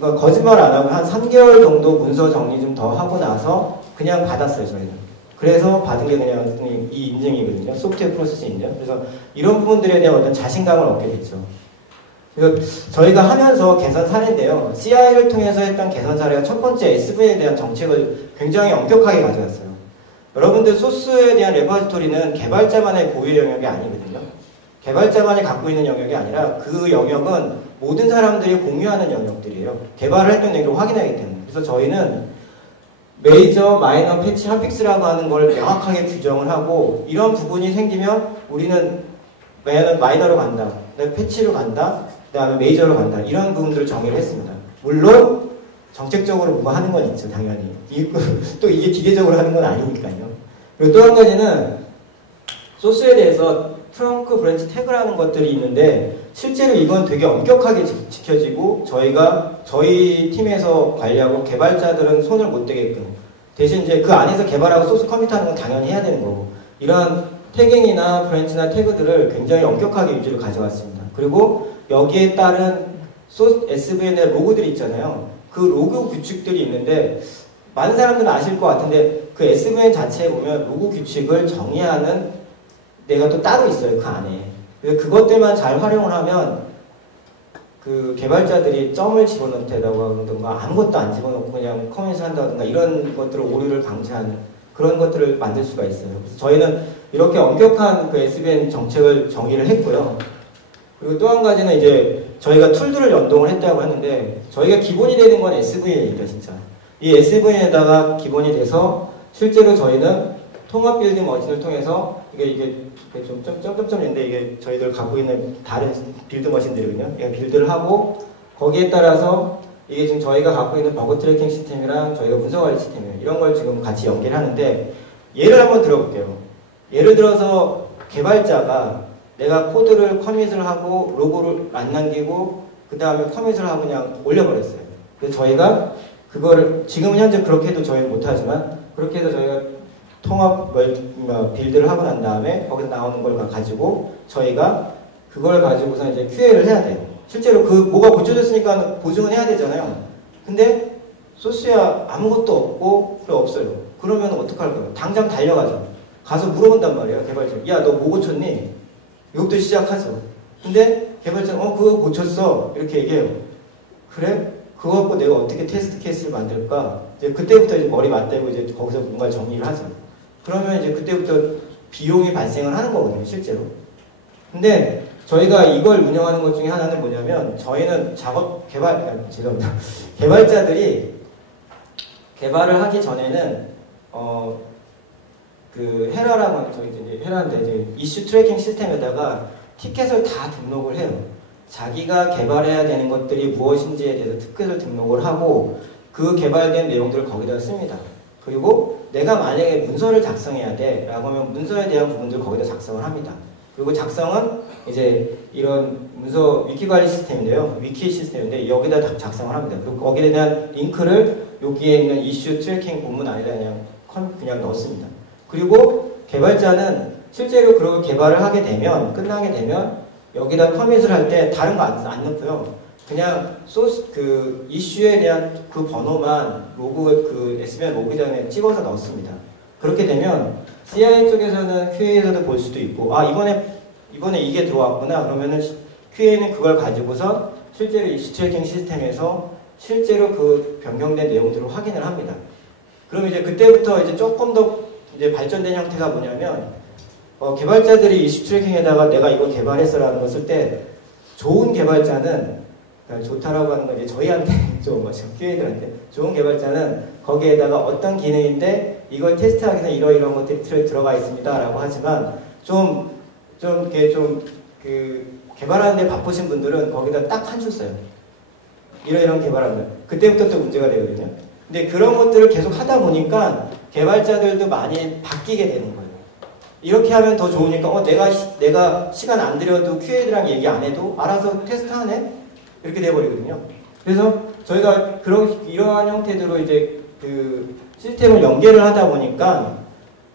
거짓말 안 하고 한 3개월 정도 문서 정리 좀 더 하고 나서 그냥 받았어요, 저희는. 그래서 받은 게 그냥 이 인증이거든요. 소프트웨어 프로세스 인증. 그래서 이런 부분들에 대한 어떤 자신감을 얻게 됐죠. 그래서 저희가 하면서 개선 사례인데요. CI를 통해서 했던 개선 사례가 첫 번째 SV에 대한 정책을 굉장히 엄격하게 가져왔어요. 여러분들 소스에 대한 레퍼지토리는 개발자만의 고유의 영역이 아니거든요. 개발자만이 갖고 있는 영역이 아니라 그 영역은 모든 사람들이 공유하는 영역들이에요. 개발을 했던 내용을 확인하기 때문에. 그래서 저희는 메이저, 마이너, 패치, 핫픽스라고 하는 걸 명확하게 규정을 하고 이런 부분이 생기면 우리는 마이너로 간다, 패치로 간다, 그 다음에 메이저로 간다 이런 부분들을 정의를 했습니다. 물론 정책적으로 뭐가 하는 건 있죠, 당연히. 또 이게 기계적으로 하는 건 아니니까요. 그리고 또 한 가지는 소스에 대해서 트렁크 브랜치 태그라는 것들이 있는데 실제로 이건 되게 엄격하게 지켜지고 저희 팀에서 관리하고 개발자들은 손을 못 대게끔 대신 이제 그 안에서 개발하고 소스 커밋하는 건 당연히 해야 되는 거고 이런 태깅이나 브랜치나 태그들을 굉장히 엄격하게 유지를 가져왔습니다. 그리고 여기에 따른 SVN의 로고들이 있잖아요. 그 로고 규칙들이 있는데 많은 사람들은 아실 것 같은데 그 SVN 자체에 보면 로고 규칙을 정의하는 내가 또 따로 있어요, 그 안에. 그래서 그것들만 잘 활용을 하면 그 개발자들이 점을 집어넣다고 하든가 아무것도 안 집어넣고 그냥 커밋을 한다든가 이런 것들을 오류를 방지하는 그런 것들을 만들 수가 있어요. 그래서 저희는 이렇게 엄격한 그 SVN 정책을 정의를 했고요. 그리고 또 한 가지는 이제 저희가 툴들을 연동을 했다고 하는데 저희가 기본이 되는 건 SVN입니다, 진짜. 이 SVN에다가 기본이 돼서 실제로 저희는 통합 빌드 머신을 통해서 이게 좀 점점점인데 이게 저희들 갖고 있는 다른 빌드 머신들이거든요. 빌드를 하고 거기에 따라서 이게 지금 저희가 갖고 있는 버그 트래킹 시스템이랑 저희가 분석 관리 시스템이에요. 이런 걸 지금 같이 연결하는데 예를 한번 들어볼게요. 예를 들어서 개발자가 내가 코드를 커밋을 하고 로고를 안 남기고 그 다음에 커밋을 하고 그냥 올려버렸어요. 그래서 저희가 그거를 지금은 현재 그렇게 해도 저희는 못하지만 그렇게 해서 저희가 통합 빌드를 하고 난 다음에 거기서 나오는 걸 가지고 저희가 그걸 가지고서 이제 QA를 해야 돼요. 실제로 그 뭐가 고쳐졌으니까 보증은 해야 되잖아요. 근데 소스에 아무것도 없고 그래 없어요. 그러면 어떡할 거예요? 당장 달려가죠. 가서 물어본단 말이에요. 개발자. 야, 너 뭐 고쳤니? 이것도 시작하죠. 근데 개발자는 그거 고쳤어. 이렇게 얘기해요. 그래? 그거 갖고 내가 어떻게 테스트 케이스를 만들까? 이제 그때부터 이제 머리 맞대고 이제 거기서 뭔가 정리를 하죠. 그러면 이제 그때부터 비용이 발생을 하는 거거든요, 실제로. 근데 저희가 이걸 운영하는 것 중에 하나는 뭐냐면 저희는 죄송합니다. 개발자들이 개발을 하기 전에는 그 헤라라고 저희 이제 헤라인데 이제 이슈 트래킹 시스템에다가 티켓을 다 등록을 해요. 자기가 개발해야 되는 것들이 무엇인지에 대해서 티켓을 등록을 하고 그 개발된 내용들을 거기다 씁니다. 그리고 내가 만약에 문서를 작성해야 돼 라고 하면 문서에 대한 부분들을 거기다 작성을 합니다. 그리고 작성은 이제 이런 문서 위키 관리 시스템인데요. 위키 시스템인데 여기다 작성을 합니다. 그리고 거기에 대한 링크를 여기에 있는 이슈 트래킹 본문 안에다 그냥 넣습니다. 그리고 개발자는 실제로 그런 개발을 하게 되면 끝나게 되면 여기다 커밋을 할 때 다른 거 안 넣고요. 그냥 소스 그 이슈에 대한 그 번호만 로그 그 SVN 로그장에 찍어서 넣습니다. 그렇게 되면 CI 쪽에서는 QA에서도 볼 수도 있고 이번에 이게 들어왔구나 그러면은 QA는 그걸 가지고서 실제로 이슈 트래킹 시스템에서 실제로 그 변경된 내용들을 확인을 합니다. 그럼 이제 그때부터 이제 조금 더 이제 발전된 형태가 뭐냐면 개발자들이 이슈 트래킹에다가 내가 이거 개발했어라는 걸 쓸 때 좋은 개발자는 좋다라고 하는 건 이제 저희한테 좋은 거죠. QA들한테 좋은 개발자는 거기에다가 어떤 기능인데 이걸 테스트하기 위해서 이러이러한 것들이 들어가 있습니다라고 하지만 그 개발하는데 바쁘신 분들은 거기다 딱 한 줄 써요. 이러이러한 개발하면 그때부터 또 문제가 되거든요. 근데 그런 것들을 계속 하다 보니까 개발자들도 많이 바뀌게 되는 거예요. 이렇게 하면 더 좋으니까 내가 시간 안 들여도 QA들이랑 얘기 안 해도 알아서 테스트하네? 이렇게 돼버리거든요. 그래서 저희가 이러한 형태대로 이제 그 시스템을 연계를 하다 보니까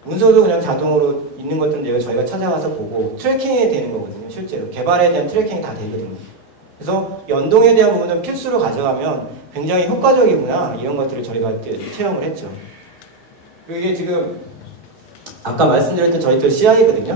문서도 그냥 자동으로 있는 것들은 저희가 찾아가서 보고 트래킹이 되는 거거든요. 실제로 개발에 대한 트래킹이 다 되거든요. 그래서 연동에 대한 부분은 필수로 가져가면 굉장히 효과적이구나 이런 것들을 저희가 체험을 했죠. 그리고 이게 지금 아까 말씀드렸던 저희들 CI거든요.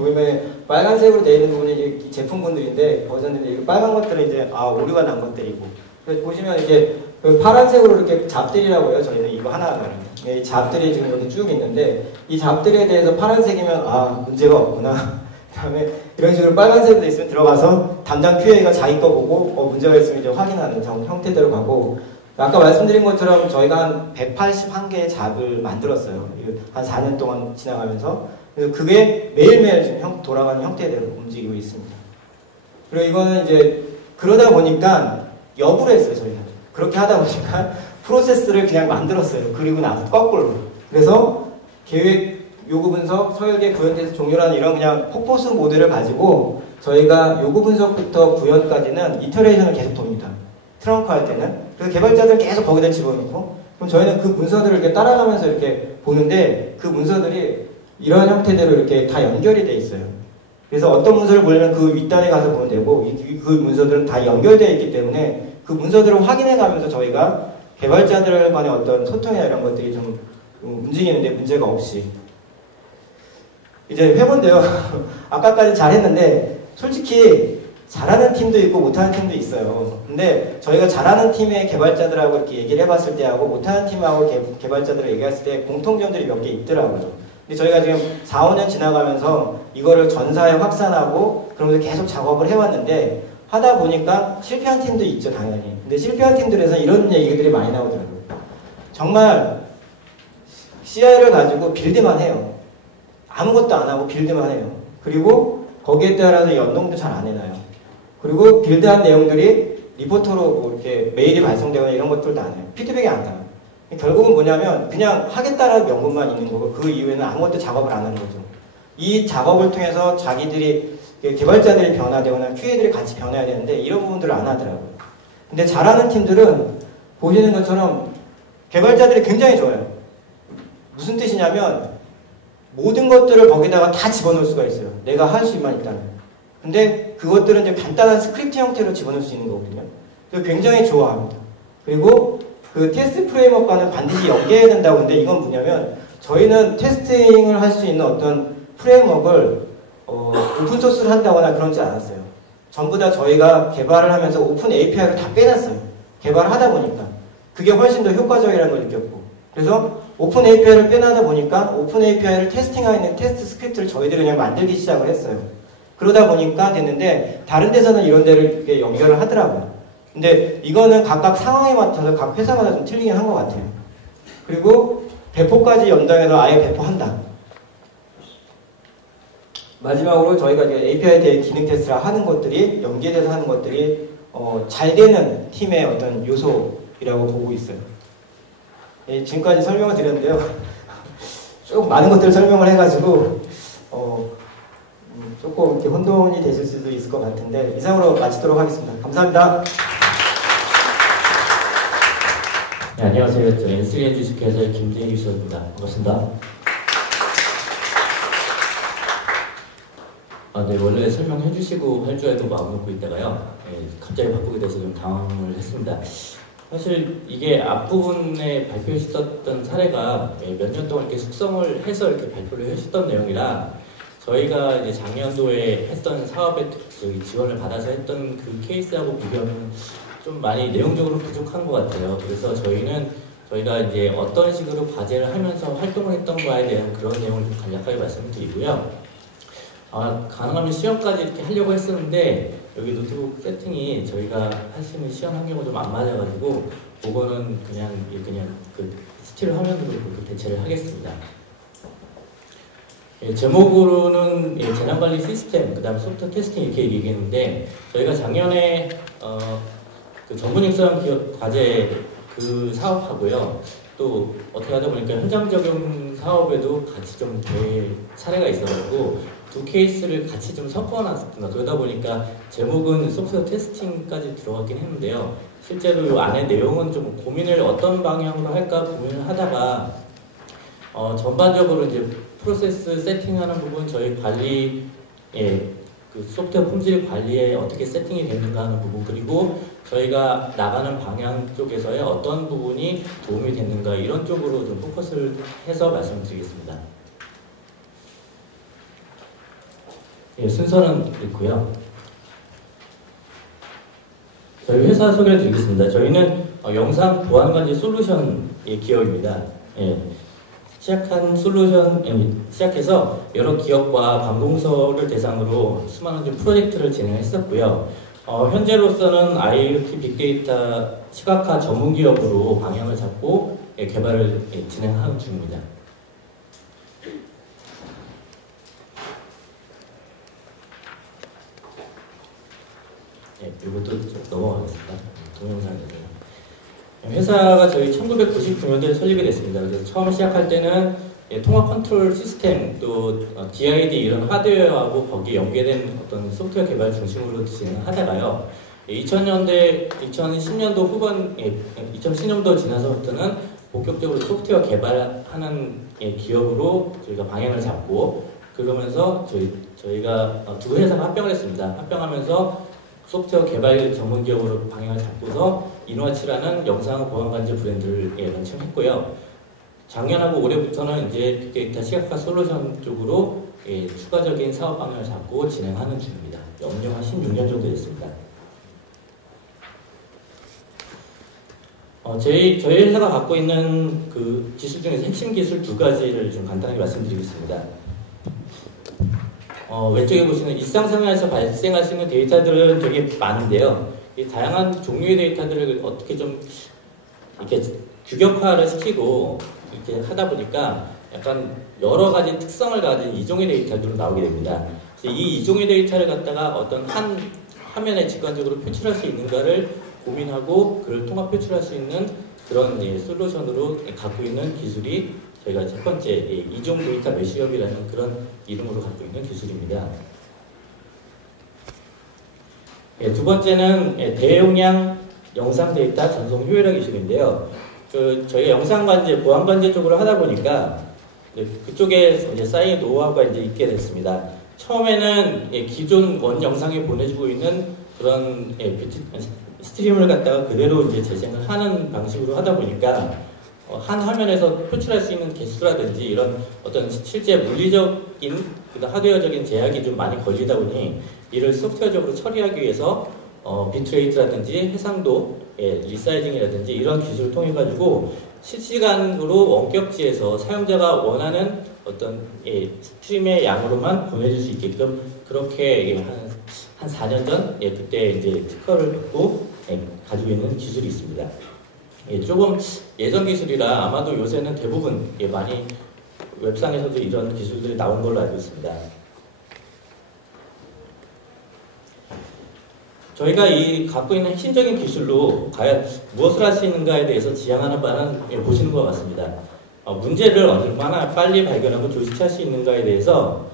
여기 빨간색으로 되어 있는 부분이 이제 제품군들인데 버전인데 이 빨간 것들은 이제 오류가 난 것들이고 그래서 보시면 이제 그 파란색으로 이렇게 잡들이라고 해요. 저희는 이거 하나하나 이 잡들이 지금 이렇게 쭉 있는데 이 잡들에 대해서 파란색이면 문제가 없구나. 그다음에 이런 식으로 빨간색으로 돼 있으면 들어가서 담당 QA가 자기 거 보고 문제가 있으면 이제 확인하는 형태대로 가고 아까 말씀드린 것처럼 저희가 한 181개의 잡을 만들었어요. 한 4년 동안 지나가면서. 그래서 그게 매일매일 지금 돌아가는 형태대로 움직이고 있습니다. 그리고 이거는 이제 그러다 보니까 역으로 했어요, 저희가. 그렇게 하다 보니까 프로세스를 그냥 만들었어요. 그리고 나서 거꾸로. 그래서 계획, 요구 분석, 설계, 구현, 테스트, 종료라는 이런 그냥 폭포수 모델을 가지고 저희가 요구 분석부터 구현까지는 이터레이션을 계속 돕니다. 트렁크 할 때는. 그래서 개발자들은 계속 거기다 집어넣고 그럼 저희는 그 문서들을 이렇게 따라가면서 이렇게 보는데 그 문서들이 이런 형태대로 이렇게 다 연결이 돼 있어요. 그래서 어떤 문서를 보려면 그 윗단에 가서 보면 되고 그 문서들은 다 연결되어 있기 때문에 그 문서들을 확인해 가면서 저희가 개발자들 간의 어떤 소통이나 이런 것들이 좀 움직이는데 문제가 없이 이제 회본데요. 아까까지 잘했는데 솔직히 잘하는 팀도 있고 못하는 팀도 있어요. 근데 저희가 잘하는 팀의 개발자들하고 이렇게 얘기를 해봤을 때하고 못하는 팀하고 개발자들을 얘기했을 때 공통점들이 몇 개 있더라고요. 근데 저희가 지금 4, 5년 지나가면서 이거를 전사에 확산하고 그러면서 계속 작업을 해왔는데 하다 보니까 실패한 팀도 있죠, 당연히. 근데 실패한 팀들에서 이런 얘기들이 많이 나오더라고요. 정말 CI를 가지고 빌드만 해요. 아무것도 안 하고 빌드만 해요. 그리고 거기에 따라서 연동도 잘 안 해놔요. 그리고 빌드한 내용들이 리포터로 뭐 이렇게 메일이 발송되거나 이런 것들도 안 해요. 피드백이 안 가요. 결국은 뭐냐면 그냥 하겠다라는 명분만 있는 거고 그 이후에는 아무것도 작업을 안 하는 거죠. 이 작업을 통해서 자기들이 개발자들이 변화되거나 QA들이 같이 변해야 되는데 이런 부분들을 안 하더라고요. 근데 잘하는 팀들은 보시는 것처럼 개발자들이 굉장히 좋아요. 무슨 뜻이냐면 모든 것들을 거기다가 다 집어넣을 수가 있어요. 내가 할 수만 있다면. 근데 그것들은 이제 간단한 스크립트 형태로 집어넣을 수 있는 거거든요. 그래서 굉장히 좋아합니다. 그리고 그 테스트 프레임워크와는 반드시 연계해야 된다고 하는데 이건 뭐냐면 저희는 테스팅을 할 수 있는 어떤 프레임워크를 오픈소스를 한다거나 그러지 않았어요. 전부 다 저희가 개발을 하면서 오픈 API를 다 빼놨어요. 개발을 하다 보니까. 그게 훨씬 더 효과적이라는 걸 느꼈고. 그래서 오픈 API를 빼놔다 보니까 오픈 API를 테스팅하는 테스트 스크립트를 저희들이 그냥 만들기 시작을 했어요. 그러다 보니까 됐는데 다른 데서는 이런 데를 이렇게 연결을 하더라고요. 근데 이거는 각각 상황에 맞춰서 각 회사마다 좀 틀리긴 한 것 같아요. 그리고 배포까지 연동해서 아예 배포한다. 마지막으로 저희가 이제 API에 대해 기능 테스트를 하는 것들이 연계돼서 하는 것들이 잘 되는 팀의 어떤 요소이라고 보고 있어요. 지금까지 설명을 드렸는데요. 조금 많은 것들을 설명을 해가지고 조금 이렇게 혼돈이 되실 수도 있을 것 같은데 이상으로 마치도록 하겠습니다. 감사합니다. 네, 안녕하세요. 저 N3N 주식회사의 김재희 유서입니다. 반갑습니다. 네, 원래 설명해 주시고 할 줄 알고 마음 먹고 있다가요. 갑자기 바꾸게 돼서 좀 당황을 했습니다. 사실 이게 앞부분에 발표했었던 사례가 몇 년 동안 이렇게 숙성을 해서 이렇게 발표를 해주셨던 내용이라 저희가 이제 작년도에 했던 사업에 지원을 받아서 했던 그 케이스하고 비교하면 좀 많이 내용적으로 부족한 것 같아요. 그래서 저희가 이제 어떤 식으로 과제를 하면서 활동을 했던 거에 대한 그런 내용을 좀 간략하게 말씀을 드리고요. 가능하면 시연까지 이렇게 하려고 했었는데 여기 노트북 세팅이 저희가 할 수 있는 시연 환경과 좀 안 맞아가지고 그거는 그냥 그 스틸 화면으로 그렇게 대체를 하겠습니다. 제목으로는 재난관리 시스템, 그 다음에 소프트웨어 테스팅 이렇게 얘기했는데 저희가 작년에 그 전문익성 기업 과제 그 사업하고요. 또 어떻게 하다 보니까 현장 적용 사업에도 같이 좀 될 사례가 있어가지고 두 케이스를 같이 좀 섞어놨습니다. 그러다 보니까 제목은 소프트웨어 테스팅까지 들어갔긴 했는데요. 실제로 이 안에 내용은 좀 고민을 어떤 방향으로 할까 고민을 하다가 전반적으로 이제 프로세스 세팅하는 부분 저희 관리 그 소프트웨어 품질 관리에 어떻게 세팅이 되는가 하는 부분 그리고 저희가 나가는 방향 쪽에서의 어떤 부분이 도움이 됐는가 이런 쪽으로 좀 포커스를 해서 말씀드리겠습니다. 순서는 있고요. 저희 회사 소개를 드리겠습니다. 저희는 영상 보안관리 솔루션의 기업입니다. 시작해서 여러 기업과 관공서를 대상으로 수많은 프로젝트를 진행했었고요. 현재로서는 IoT 빅데이터 시각화 전문 기업으로 방향을 잡고 개발을 진행하는 중입니다. 이것도 넘어가겠습니다. 동영상이고요. 회사가 저희 1999년도에 설립이 됐습니다. 그래서 처음 시작할 때는 통합 컨트롤 시스템 또 DID 이런 하드웨어하고 거기에 연계된 어떤 소프트웨어 개발 중심으로 진행하다가요. 2010년도 후반, 2010년도 지나서부터는 본격적으로 소프트웨어 개발하는 기업으로 저희가 방향을 잡고 그러면서 저희가 두 회사가 합병을 했습니다. 합병하면서 소프트웨어 개발 전문 기업으로 방향을 잡고서 이노아치라는 영상 보안관제 브랜드를 런칭했고요. 작년하고 올해부터는 이제 빅데이터 시각화 솔루션 쪽으로 추가적인 사업 방향을 잡고 진행하는 중입니다. 영영 한 16년 정도 됐습니다. 저희 회사가 갖고 있는 그 기술 중에서 핵심 기술 두 가지를 좀 간단하게 말씀드리겠습니다. 왼쪽에 보시는 일상생활에서 발생할 수 있는 데이터들은 되게 많은데요. 이 다양한 종류의 데이터들을 어떻게 좀 이렇게 규격화를 시키고 이렇게 하다 보니까 약간 여러 가지 특성을 가진 이종의 데이터들로 나오게 됩니다. 그래서 이 이종의 데이터를 갖다가 어떤 한 화면에 직관적으로 표출할 수 있는가를 고민하고 그를 통합 표출할 수 있는 그런 솔루션으로 갖고 있는 기술이 저희가 첫 번째 이종 데이터 매시업이라는 그런 이름으로 갖고 있는 기술입니다. 두 번째는 대용량 영상 데이터 전송 효율화 기술인데요. 저희가 영상 관제, 보안 관제 쪽으로 하다 보니까 그쪽에 이제 쌓인 노하우가 이제 있게 됐습니다. 처음에는 기존 원 영상에 보내주고 있는 그런 스트림을 갖다가 그대로 이제 재생을 하는 방식으로 하다 보니까 한 화면에서 표출할 수 있는 개수라든지 이런 어떤 실제 물리적인 하드웨어적인 제약이 좀 많이 걸리다 보니 이를 소프트웨어적으로 처리하기 위해서 비트레이트라든지 해상도, 리사이징이라든지 이런 기술을 통해 가지고 실시간으로 원격지에서 사용자가 원하는 어떤 스트림의 양으로만 보내줄 수 있게끔 그렇게 한 4년 전 그때 이제 특허를 받고 가지고 있는 기술이 있습니다. 조금 예전 기술이라 아마도 요새는 대부분 많이 웹상에서도 이런 기술들이 나온 걸로 알고 있습니다. 저희가 갖고 있는 핵심적인 기술로 과연 무엇을 할 수 있는가에 대해서 지향하는 바는 보시는 것 같습니다. 문제를 얼마나 빨리 발견하고 조직할 수 있는가에 대해서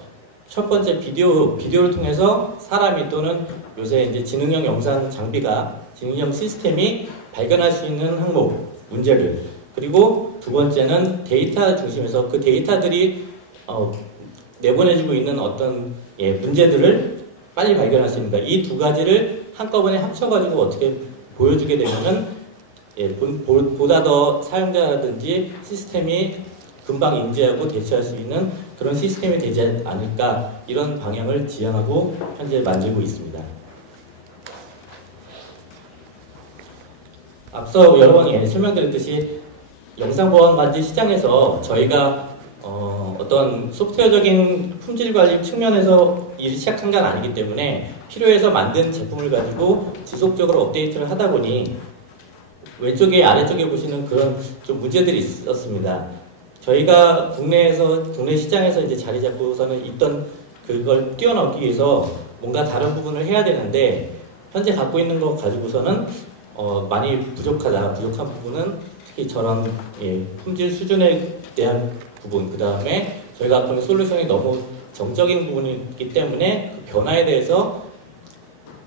첫 번째 비디오를 통해서 사람이 또는 요새 이제 지능형 영상 장비가 지능형 시스템이 발견할 수 있는 항목, 문제를, 그리고 두 번째는 데이터 중심에서 그 데이터들이 내보내주고 있는 어떤 문제들을 빨리 발견할 수 있는가. 이 두 가지를 한꺼번에 합쳐가지고 어떻게 보여주게 되면은 보다 더 사용자라든지 시스템이 금방 인지하고 대처할 수 있는 그런 시스템이 되지 않을까, 이런 방향을 지향하고 현재 만들고 있습니다. 앞서 여러 번 설명드렸듯이 영상보안관제 시장에서 저희가 어떤 소프트웨어적인 품질 관리 측면에서 일을 시작한 건 아니기 때문에 필요해서 만든 제품을 가지고 지속적으로 업데이트를 하다 보니 왼쪽에 아래쪽에 보시는 그런 좀 문제들이 있었습니다. 저희가 국내 시장에서 이제 자리 잡고서는 있던 그걸 뛰어넘기 위해서 뭔가 다른 부분을 해야 되는데 현재 갖고 있는 거 가지고서는 많이 부족한 부분은 특히 저런 품질 수준에 대한 부분, 그 다음에 저희가 갖고 있는 솔루션이 너무 정적인 부분이기 때문에 그 변화에 대해서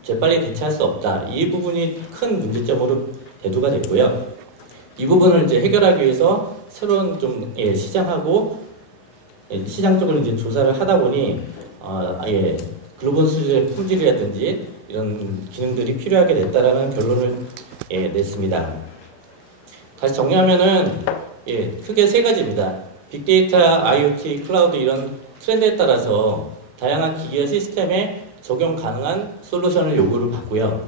재빨리 대처할 수 없다. 이 부분이 큰 문제점으로 대두가 됐고요. 이 부분을 이제 해결하기 위해서 새로운 좀 시장하고 시장 쪽을 이제 조사를 하다 보니 글로벌 수준의 품질이라든지 이런 기능들이 필요하게 됐다라는 결론을 냈습니다. 다시 정리하면은 크게 세 가지입니다. 빅데이터, IoT, 클라우드 이런 트렌드에 따라서 다양한 기기와 시스템에 적용 가능한 솔루션을 요구를 받고요.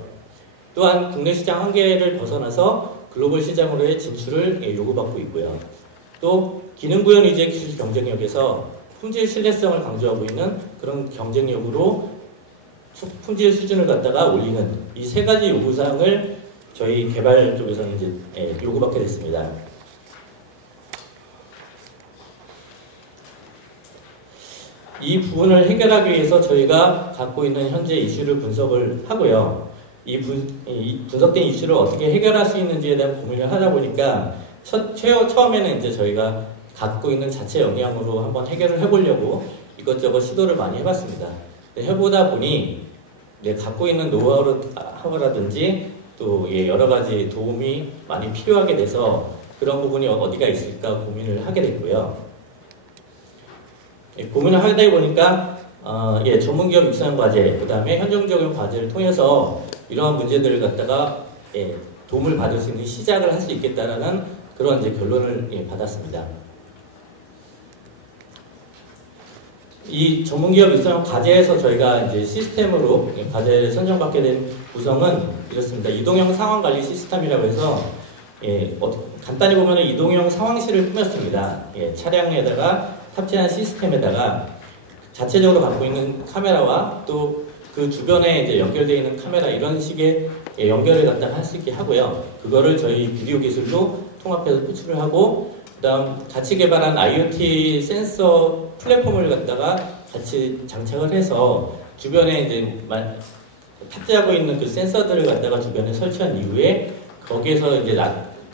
또한 국내 시장 한계를 벗어나서 글로벌 시장으로의 진출을 요구받고 있고요. 또 기능 구현 위주의 기술 경쟁력에서 품질 신뢰성을 강조하고 있는 그런 경쟁력으로 품질 수준을 갖다가 올리는 이 세 가지 요구사항을 저희 개발 쪽에서는 이제 요구받게 됐습니다. 이 부분을 해결하기 위해서 저희가 갖고 있는 현재 이슈를 분석을 하고요. 이 분석된 이슈를 어떻게 해결할 수 있는지에 대한 고민을 하다 보니까 처음에는 이제 저희가 갖고 있는 자체 역량으로 한번 해결을 해보려고 이것저것 시도를 많이 해봤습니다. 해보다 보니 갖고 있는 노하우라든지 또 여러 가지 도움이 많이 필요하게 돼서 그런 부분이 어디가 있을까 고민을 하게 됐고요. 고민을 하다 보니까 전문기업 육성 과제, 그 다음에 현장 적용 과제를 통해서 이러한 문제들을 갖다가 도움을 받을 수 있는 시작을 할 수 있겠다라는 그런 이제 결론을 받았습니다. 이 전문기업 육성 과제에서 저희가 이제 시스템으로 과제를 선정받게 된 구성은 이렇습니다. 이동형 상황관리 시스템이라고 해서 간단히 보면 이동형 상황실을 꾸몄습니다. 차량에다가 탑재한 시스템에다가 자체적으로 갖고 있는 카메라와 또 그 주변에 이제 연결되어 있는 카메라 이런 식의 연결을 갖다 할 수 있게 하고요. 그거를 저희 비디오 기술로 통합해서 표출을 하고 그다음 같이 개발한 IoT 센서 플랫폼을 갖다가 같이 장착을 해서 주변에 이제 탑재하고 있는 그 센서들을 갖다가 주변에 설치한 이후에 거기에서 이제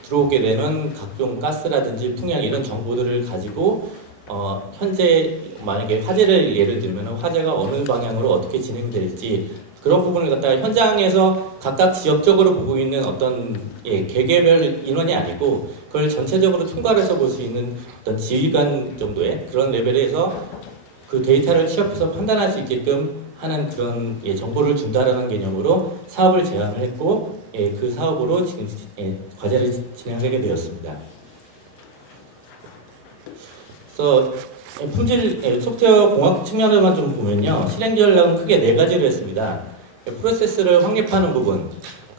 들어오게 되는 각종 가스라든지 풍향 이런 정보들을 가지고 현재 만약에 화재를 예를 들면 화재가 어느 방향으로 어떻게 진행될지 그런 부분을 갖다가 현장에서 각각 지역적으로 보고 있는 어떤 개개별 인원이 아니고 그걸 전체적으로 총괄해서 볼 수 있는 어떤 지휘관 정도의 그런 레벨에서 그 데이터를 취합해서 판단할 수 있게끔 하는 그런 정보를 준다라는 개념으로 사업을 제안을 했고 그 사업으로 지금 과제를 진행하게 되었습니다. 그래서 품질 소프트웨어 공학 측면으로만 좀 보면요. 실행 전략은 크게 4가지로 했습니다. 프로세스를 확립하는 부분,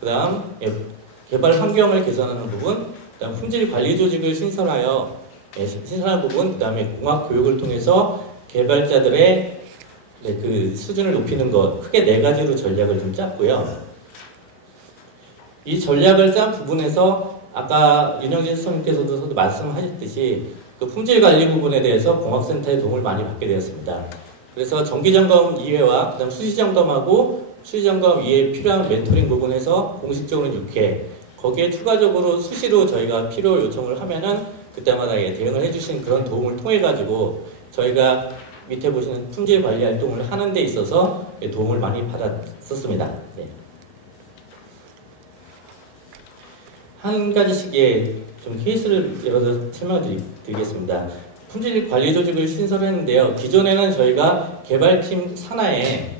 그 다음 개발 환경을 개선하는 부분, 그 다음 품질 관리 조직을 신설하는 부분, 그 다음에 공학 교육을 통해서 개발자들의 그 수준을 높이는 것, 크게 4가지로 전략을 좀 짰고요. 이 전략을 짠 부분에서 아까 윤영진 수석님께서도 말씀하셨듯이 그 품질 관리 부분에 대해서 공학센터의 도움을 많이 받게 되었습니다. 그래서 정기점검 이외와 그다음 수시점검하고 수시점검 이외에 필요한 멘토링 부분에서 공식적으로 6회 거기에 추가적으로 수시로 저희가 필요 요청을 하면은 그때마다 대응을 해주신 그런 도움을 통해 가지고 저희가 밑에 보시는 품질 관리 활동을 하는 데 있어서 도움을 많이 받았었습니다. 네. 한 가지씩 좀 케이스를 예를 들어 설명드리겠습니다. 품질 관리 조직을 신설했는데요. 기존에는 저희가 개발팀 산하에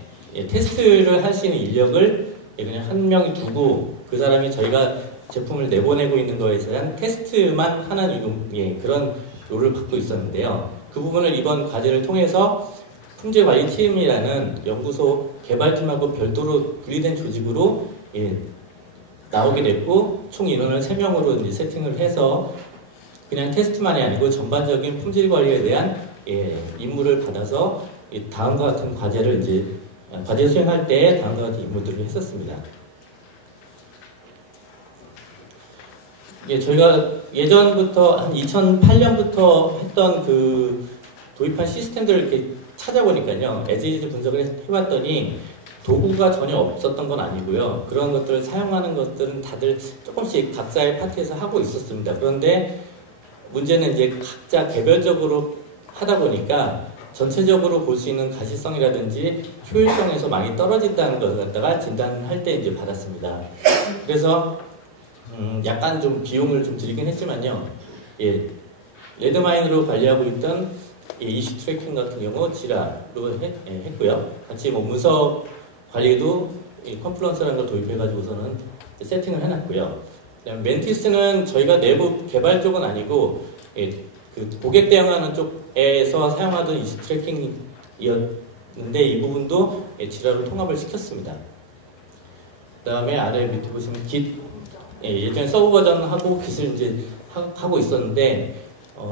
테스트를 할 수 있는 인력을 그냥 한 명이 두고 그 사람이 저희가 제품을 내보내고 있는 거에 대한 테스트만 하는 그런 롤을 갖고 있었는데요. 그 부분을 이번 과제를 통해서 품질관리팀이라는 연구소 개발팀하고 별도로 분리된 조직으로 나오게 됐고 총 인원을 3명으로 이제 세팅을 해서 그냥 테스트만이 아니고 전반적인 품질 관리에 대한 임무를 받아서 다음과 같은 과제를 이제 과제 수행할 때 다음과 같은 임무들을 했었습니다. 저희가 예전부터 한 2008년부터 했던 그 도입한 시스템들을 이렇게 찾아보니까요. 에즈이즈 분석을 해봤더니 도구가 전혀 없었던 건 아니고요. 그런 것들을 사용하는 것들은 다들 조금씩 각자의 파트에서 하고 있었습니다. 그런데 문제는 이제 각자 개별적으로 하다 보니까 전체적으로 볼 수 있는 가시성이라든지 효율성에서 많이 떨어진다는 것을 갖다가 진단할 때 이제 받았습니다. 그래서 약간 좀 비용을 좀 들이긴 했지만요. 레드마인으로 관리하고 있던 이슈 트래킹 같은 경우 지라로 했고요. 같이 문서 관리도 컴플런스라는 걸 도입해가지고서는 세팅을 해놨고요. 멘티스는 저희가 내부 개발 쪽은 아니고 그 고객 대응하는 쪽에서 사용하던 이슈 트래킹이었는데 이 부분도 지라로 통합을 시켰습니다. 그 다음에 아래 밑에 보시면 깃 예전에 서브 버전하고 깃을 이제 하고 있었는데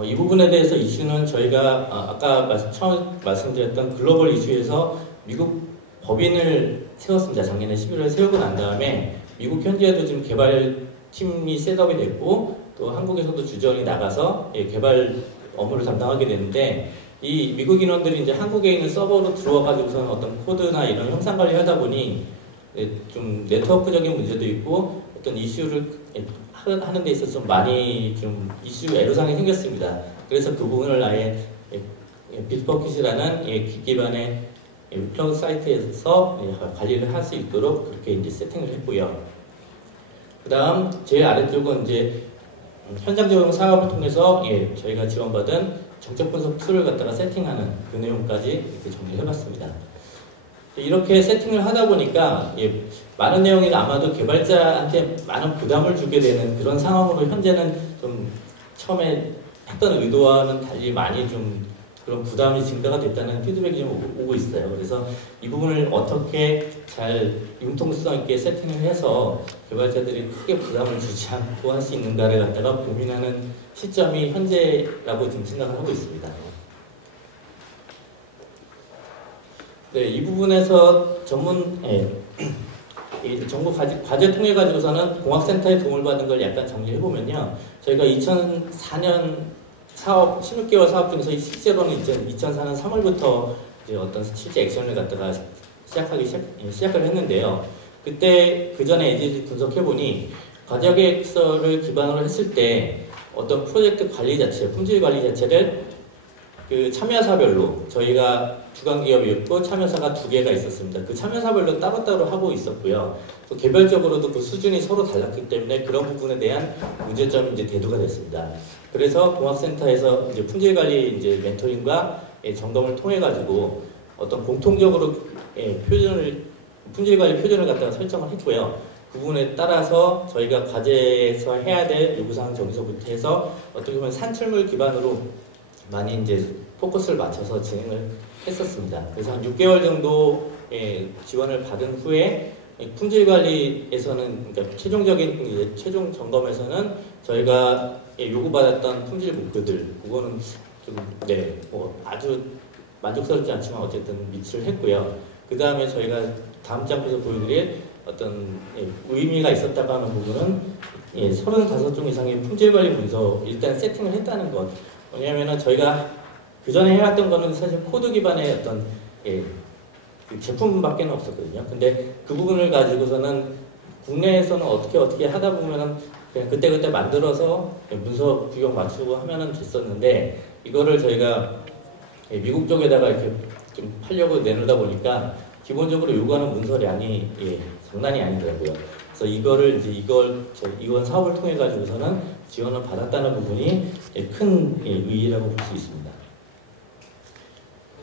이 부분에 대해서 이슈는 저희가 아까 처음 말씀드렸던 글로벌 이슈에서 미국 법인을 세웠습니다. 작년에 11월에 세우고 난 다음에 미국 현지에도 지금 개발팀이 셋업이 됐고 또 한국에서도 주전이 나가서 개발 업무를 담당하게 되는데 이 미국 인원들이 이제 한국에 있는 서버로 들어와가지고서는 어떤 코드나 이런 형상 관리 하다 보니 좀 네트워크적인 문제도 있고 어떤 이슈를 하는 데 있어서 좀 많이 좀 이슈 애로사항이 생겼습니다. 그래서 그 부분을 아예 비트버킷이라는 깃 기반의 플러그 사이트에서 관리를 할 수 있도록 그렇게 이제 세팅을 했고요. 그 다음 제일 아래쪽은 이제 현장 적용 사업을 통해서 저희가 지원받은 정책 분석 툴을 갖다가 세팅하는 그 내용까지 이렇게 정리를 해봤습니다. 이렇게 세팅을 하다 보니까 많은 내용이 아마도 개발자한테 많은 부담을 주게 되는 그런 상황으로 현재는 좀 처음에 했던 의도와는 달리 많이 좀 그런 부담이 증가가 됐다는 피드백이 좀 오고 있어요. 그래서 이 부분을 어떻게 잘 융통성 있게 세팅을 해서 개발자들이 크게 부담을 주지 않고 할 수 있는가를 갖다가 고민하는 시점이 현재라고 지금 생각을 하고 있습니다. 네, 이 부분에서 이 정부 과제 통해 가지고서는 공학센터의 도움을 받은 걸 약간 정리해 보면요, 저희가 2004년 사업 16개월 사업 중에서 실제로는 2004년 3월부터 이제 어떤 실제 액션을 갖다가 시작을 했는데요. 그때 그 전에 이제 분석해 보니 과제 계획서를 기반으로 했을 때 어떤 프로젝트 관리 자체, 품질 관리 자체를 그 참여사별로 저희가 주관기업이었고 참여사가 2개가 있었습니다. 그 참여사별로 따로따로 하고 있었고요. 또 개별적으로도 그 수준이 서로 달랐기 때문에 그런 부분에 대한 문제점이 이제 대두가 됐습니다. 그래서 공학센터에서 이제 품질관리 이제 멘토링과 점검을 통해 가지고 어떤 공통적으로 품질관리 표준을 갖다가 설정을 했고요. 그 부분에 따라서 저희가 과제에서 해야 될 요구사항 정의서부터 해서 어떻게 보면 산출물 기반으로 많이 이제 포커스를 맞춰서 진행을 했었습니다. 그래서 한 6개월 정도 지원을 받은 후에 품질 관리에서는, 그러니까 최종 점검에서는 저희가 요구받았던 품질 목표들, 그거는 좀 아주 만족스럽지 않지만 어쨌든 미치를 했고요. 그 다음에 저희가 다음 장에서 보여드릴 어떤 의미가 있었다고 하는 부분은 35종 이상의 품질 관리 문서 일단 세팅을 했다는 것. 왜냐하면 저희가 그 전에 해왔던 거는 사실 코드 기반의 어떤 그 제품밖에 없었거든요. 근데 그 부분을 가지고서는 국내에서는 어떻게 하다 보면은 그냥 그때그때 만들어서 문서 규격 맞추고 하면은 됐었는데, 이거를 저희가 미국 쪽에다가 이렇게 좀 하려고 내놓다 보니까 기본적으로 요구하는 문서량이 장난이 아니더라고요. 그래서 이건 사업을 통해 가지고서는 지원을 받았다는 부분이 큰 의의라고 볼 수 있습니다.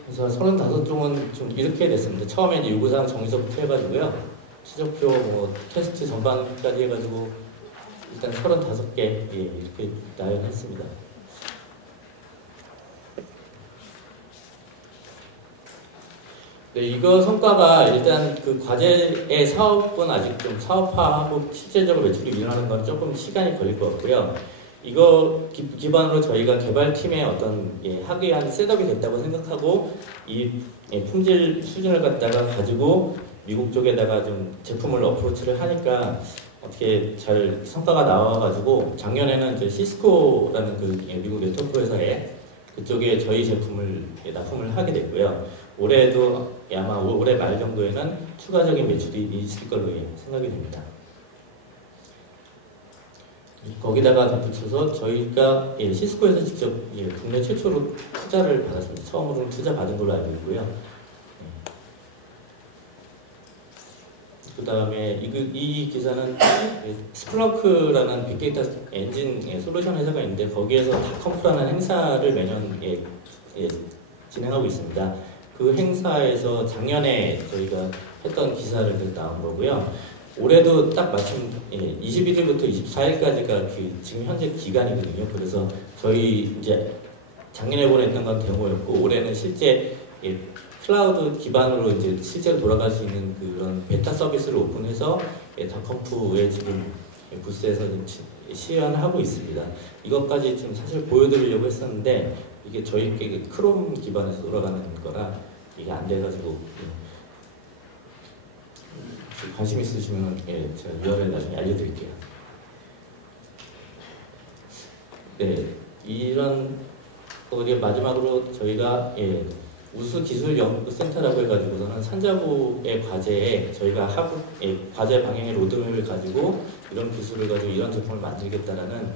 그래서 35종은 좀 이렇게 됐습니다. 처음에 이제 요구사항 정의서부터 해가지고요, 시적표, 테스트 전반까지 해가지고 일단 35개 이렇게 나열했습니다. 네, 이거 성과가 일단 그 과제의 사업은 아직 좀 사업화하고 실제적으로 매출이 일어나는 건 조금 시간이 걸릴 것 같고요. 이거 기반으로 저희가 개발팀의 어떤 하기위한 셋업이 됐다고 생각하고 이 품질 수준을 갖다가 가지고 미국 쪽에다가 좀 제품을 어프로치를 하니까 어떻게 잘 성과가 나와가지고 작년에는 이제 시스코라는 그 미국 네트워크 회사에 그쪽에 저희 제품을 납품을 하게 됐고요. 올해도 아마 올해 말 정도에는 추가적인 매출이 있을 걸로 생각이 됩니다. 거기다가 덧붙여서 저희가 시스코에서 직접 국내 최초로 투자를 받았습니다. 처음으로 투자 받은 걸로 알고 있고요. 그 다음에 이 기사는 스플렁크라는 빅데이터 엔진 솔루션 회사가 있는데 거기에서 닷컴프라는 행사를 매년 진행하고 있습니다. 그 행사에서 작년에 저희가 했던 기사를 나온 거고요. 올해도 딱 마침 21일부터 24일까지가 지금 현재 기간이거든요. 그래서 저희 이제 작년에 보냈던 건 데모였고 올해는 실제 클라우드 기반으로 이제 실제로 돌아갈 수 있는 그런 베타 서비스를 오픈해서 닷컴프에 지금 부스에서 시연하고 있습니다. 이것까지 지금 사실 보여드리려고 했었는데 이게 저희 크롬 기반에서 돌아가는 거라 이게 안 돼가지고 관심 있으시면 제가 URL 나중에 알려드릴게요. 네, 이런 거기에 마지막으로 저희가 우수기술연구센터라고 해가지고서는 산자부의 과제에 저희가 과제 방향의 로드맵을 가지고 이런 기술을 가지고 이런 제품을 만들겠다라는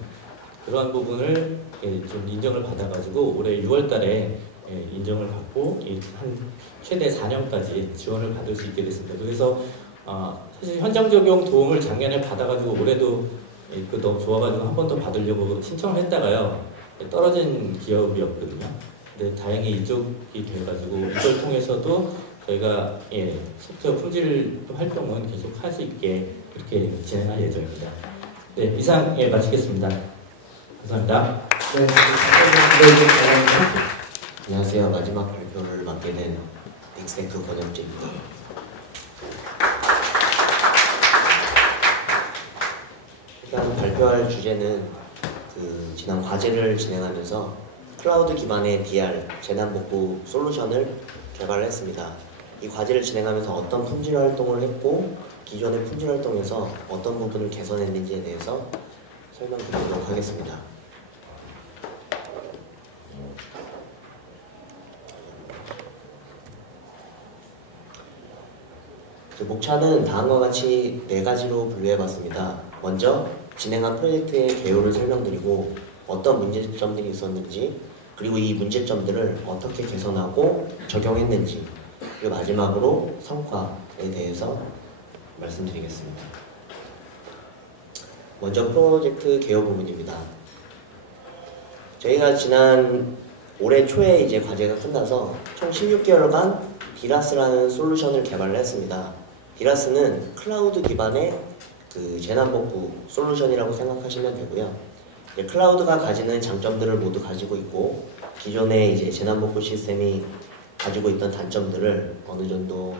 그러한 부분을 좀 인정을 받아가지고 올해 6월달에 인정을 받고 한 최대 4년까지 지원을 받을 수 있게 됐습니다. 그래서 사실 현장 적용 도움을 작년에 받아가지고 올해도 너무 좋아가지고 한 번 더 받으려고 신청을 했다가요 떨어진 기업이었거든요. 근데 다행히 이쪽이 돼가지고 이걸 통해서도 저희가 소프트웨어 품질 활동은 계속 할 수 있게 그렇게 진행할 예정입니다. 네, 이상 마치겠습니다. 감사합니다. 네, 안녕하세요. 마지막 발표를 맡게 된 엑스테크 권영재입니다. 일단 발표할 주제는 지난 과제를 진행하면서 클라우드 기반의 DR, 재난복구 솔루션을 개발했습니다. 이 과제를 진행하면서 어떤 품질 활동을 했고 기존의 품질 활동에서 어떤 부분을 개선했는지에 대해서 설명드리도록 하겠습니다. 목차는 다음과 같이 4가지로 분류해봤습니다. 먼저 진행한 프로젝트의 개요를 설명드리고 어떤 문제점들이 있었는지, 그리고 이 문제점들을 어떻게 개선하고 적용했는지, 그리고 마지막으로 성과에 대해서 말씀드리겠습니다. 먼저 프로젝트 개요 부분입니다. 저희가 지난 올해 초에 이제 과제가 끝나서 총 16개월간 디라스라는 솔루션을 개발을 했습니다. 디라스는 클라우드 기반의 재난복구 솔루션이라고 생각하시면 되고요. 클라우드가 가지는 장점들을 모두 가지고 있고 기존의 이제 재난복구 시스템이 가지고 있던 단점들을 어느 정도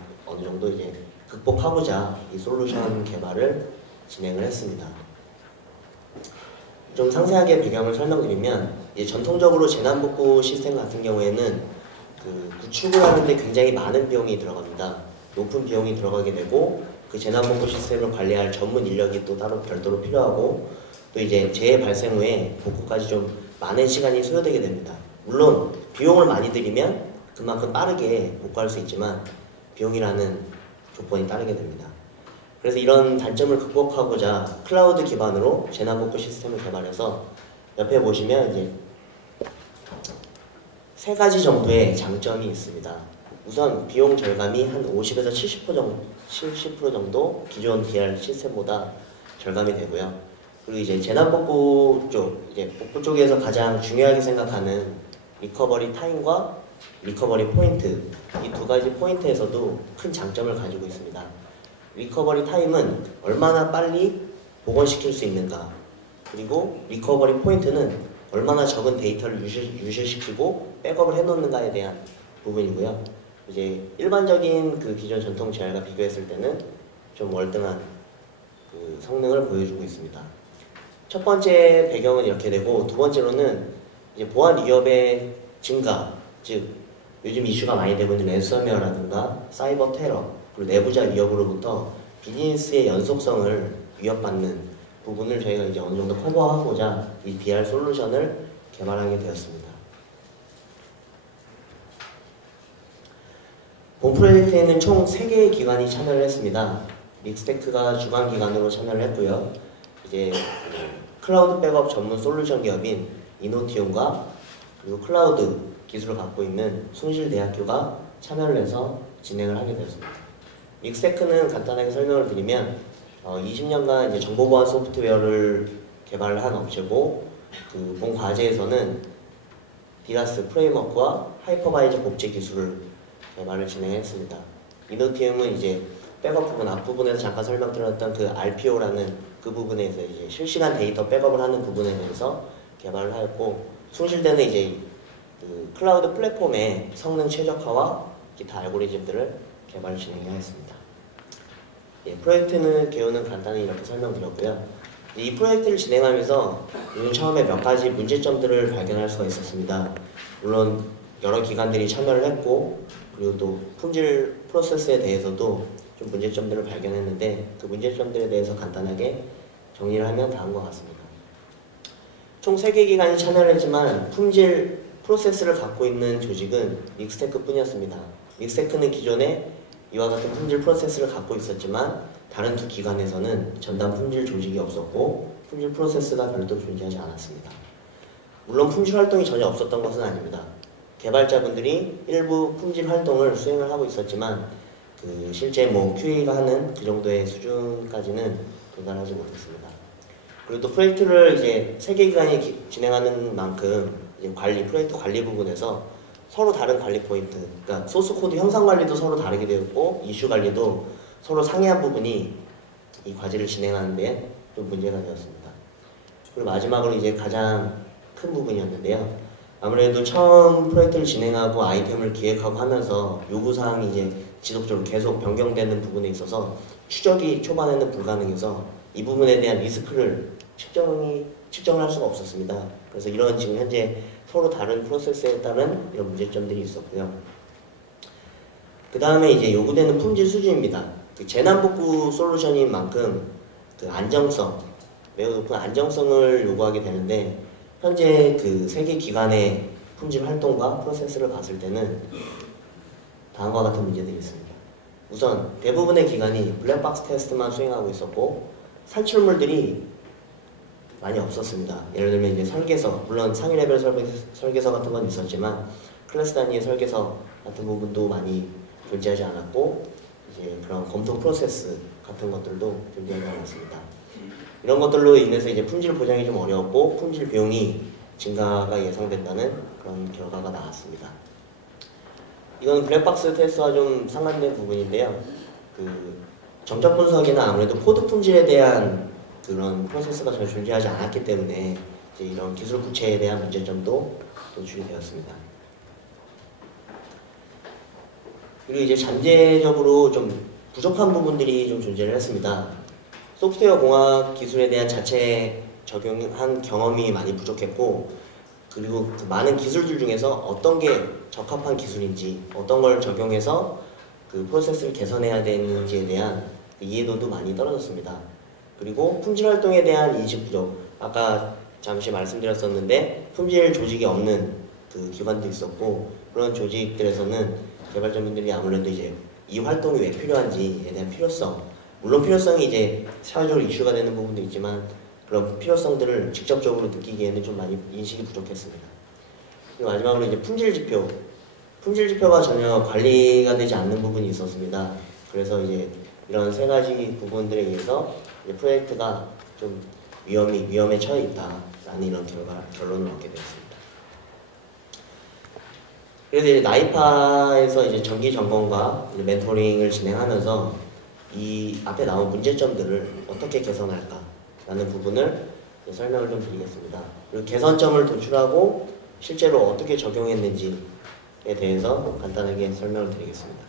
이제 극복하고자 이 솔루션 개발을 진행을 했습니다. 좀 상세하게 배경을 설명드리면 이제 전통적으로 재난복구 시스템 같은 경우에는 구축을 하는데 굉장히 많은 비용이 들어갑니다. 높은 비용이 들어가게 되고 그 재난복구 시스템을 관리할 전문 인력이 또 따로 별도로 필요하고 또 이제 재해 발생 후에 복구까지 좀 많은 시간이 소요되게 됩니다. 물론 비용을 많이 들이면 그만큼 빠르게 복구할 수 있지만 비용이라는 조건이 따르게 됩니다. 그래서 이런 단점을 극복하고자 클라우드 기반으로 재난복구 시스템을 개발해서 옆에 보시면 이제 3가지 정도의 장점이 있습니다. 우선 비용 절감이 한 50에서 70% 정도 기존 DR 시스템보다 절감이 되고요. 그리고 이제 재난복구 쪽, 이제 복구 쪽에서 가장 중요하게 생각하는 리커버리 타임과 리커버리 포인트, 이 2가지 포인트에서도 큰 장점을 가지고 있습니다. 리커버리 타임은 얼마나 빨리 복원시킬 수 있는가, 그리고 리커버리 포인트는 얼마나 적은 데이터를 유실시키고 백업을 해놓는가에 대한 부분이고요. 이제 일반적인 기존 전통 GR과 비교했을 때는 좀 월등한 성능을 보여주고 있습니다. 첫 번째 배경은 이렇게 되고, 두 번째로는 이제 보안 위협의 증가, 즉 요즘 이슈가 많이 되고 있는 랜섬웨어라든가 사이버 테러, 그리고 내부자 위협으로부터 비즈니스의 연속성을 위협받는 부분을 저희가 이제 어느 정도 커버하고자 이 DR 솔루션을 개발하게 되었습니다. 본 프로젝트에는 총 3개의 기관이 참여를 했습니다. 믹스테크가 주관 기관으로 참여를 했고요. 이제 클라우드 백업 전문 솔루션 기업인 이노티움과 그리고 클라우드 기술을 갖고 있는 숭실대학교가 참여를 해서 진행을 하게 되었습니다. 믹스테크는 간단하게 설명을 드리면 20년간 이제 정보보안 소프트웨어를 개발을 한 업체고 본 과제에서는 디라스 프레임워크와 하이퍼바이저 복제 기술을 개발을 진행했습니다. 이노티움은 이제 백업 부분 앞부분에서 잠깐 설명드렸던 RPO라는 그 부분에서 이제 실시간 데이터 백업을 하는 부분에 대해서 개발을 하였고, 숭실대는 이제 클라우드 플랫폼의 성능 최적화와 기타 알고리즘들을 개발 진행하였습니다. 프로젝트는 개요는 간단히 이렇게 설명드렸고요. 이 프로젝트를 진행하면서 처음에 몇 가지 문제점들을 발견할 수가 있었습니다. 물론 여러 기관들이 참여를 했고, 그리고 또 품질 프로세스에 대해서도 좀 문제점들을 발견했는데, 그 문제점들에 대해서 간단하게 정리를 하면 다음과 같습니다. 총 3개 기관이 참여를 했지만 품질 프로세스를 갖고 있는 조직은 믹스테크 뿐이었습니다. 믹스테크는 기존에 이와 같은 품질 프로세스를 갖고 있었지만 다른 2 기관에서는 전담 품질 조직이 없었고 품질 프로세스가 별도 존재하지 않았습니다. 물론 품질 활동이 전혀 없었던 것은 아닙니다. 개발자분들이 일부 품질 활동을 수행을 하고 있었지만 실제 QA가 하는 그 정도의 수준까지는 도달하지 못했습니다. 그리고 또 프로젝트를 이제 3개 기관이 진행하는 만큼 이제 프로젝트 관리 부분에서 서로 다른 관리 포인트, 그러니까 소스 코드 형상 관리도 서로 다르게 되었고 이슈 관리도 서로 상이한 부분이 이 과제를 진행하는 데 좀 문제가 되었습니다. 그리고 마지막으로 이제 가장 큰 부분이었는데요. 아무래도 처음 프로젝트를 진행하고 아이템을 기획하고 하면서 요구사항이 이제 지속적으로 계속 변경되는 부분에 있어서 추적이 초반에는 불가능해서 이 부분에 대한 리스크를 측정을 할 수가 없었습니다. 그래서 이런 지금 현재 서로 다른 프로세스에 따른 이런 문제점들이 있었고요. 그 다음에 이제 요구되는 품질 수준입니다. 그 재난복구 솔루션인 만큼 그 안정성, 매우 높은 안정성을 요구하게 되는데 현재 그 세계 기관의 품질 활동과 프로세스를 봤을 때는 다음과 같은 문제들이 있습니다. 우선 대부분의 기관이 블랙박스 테스트만 수행하고 있었고 산출물들이 많이 없었습니다. 예를 들면 이제 설계서, 물론 상위 레벨 설계서 같은 건 있었지만 클래스 단위의 설계서 같은 부분도 많이 존재하지 않았고 이제 그런 검토 프로세스 같은 것들도 존재하지 않았습니다. 이런 것들로 인해서 이제 품질 보장이 좀 어려웠고 품질 비용이 증가가 예상된다는 그런 결과가 나왔습니다. 이건 블랙박스 테스트와 좀 상관된 부분인데요. 그 정적 분석이나 아무래도 코드 품질에 대한 그런 프로세스가 잘 존재하지 않았기 때문에 이제 이런 기술 구체에 대한 문제점도 노출이 되었습니다. 그리고 이제 잠재적으로 좀 부족한 부분들이 좀 존재를 했습니다. 소프트웨어 공학 기술에 대한 자체 적용한 경험이 많이 부족했고 그리고 그 많은 기술들 중에서 어떤 게 적합한 기술인지 어떤 걸 적용해서 그 프로세스를 개선해야 되는지에 대한 이해도도 많이 떨어졌습니다. 그리고 품질 활동에 대한 인식 부족, 아까 잠시 말씀드렸었는데 품질 조직이 없는 그 기관도 있었고 그런 조직들에서는 개발자분들이 아무래도 이제 이 활동이 왜 필요한지에 대한 필요성, 물론 필요성이 이제 사회적으로 이슈가 되는 부분도 있지만 그런 필요성들을 직접적으로 느끼기에는 좀 많이 인식이 부족했습니다. 그리고 마지막으로 이제 품질 지표가 전혀 관리가 되지 않는 부분이 있었습니다. 그래서 이제 이런 세 가지 부분들에 의해서 이제 프로젝트가 좀 위험에 처해 있다라는 이런 결론을 얻게 되었습니다. 그래서 이제 나이파에서 이제 정기 점검과 이제 멘토링을 진행하면서 이 앞에 나온 문제점들을 어떻게 개선할까라는 부분을 설명을 좀 드리겠습니다. 그리고 개선점을 도출하고 실제로 어떻게 적용했는지에 대해서 간단하게 설명을 드리겠습니다.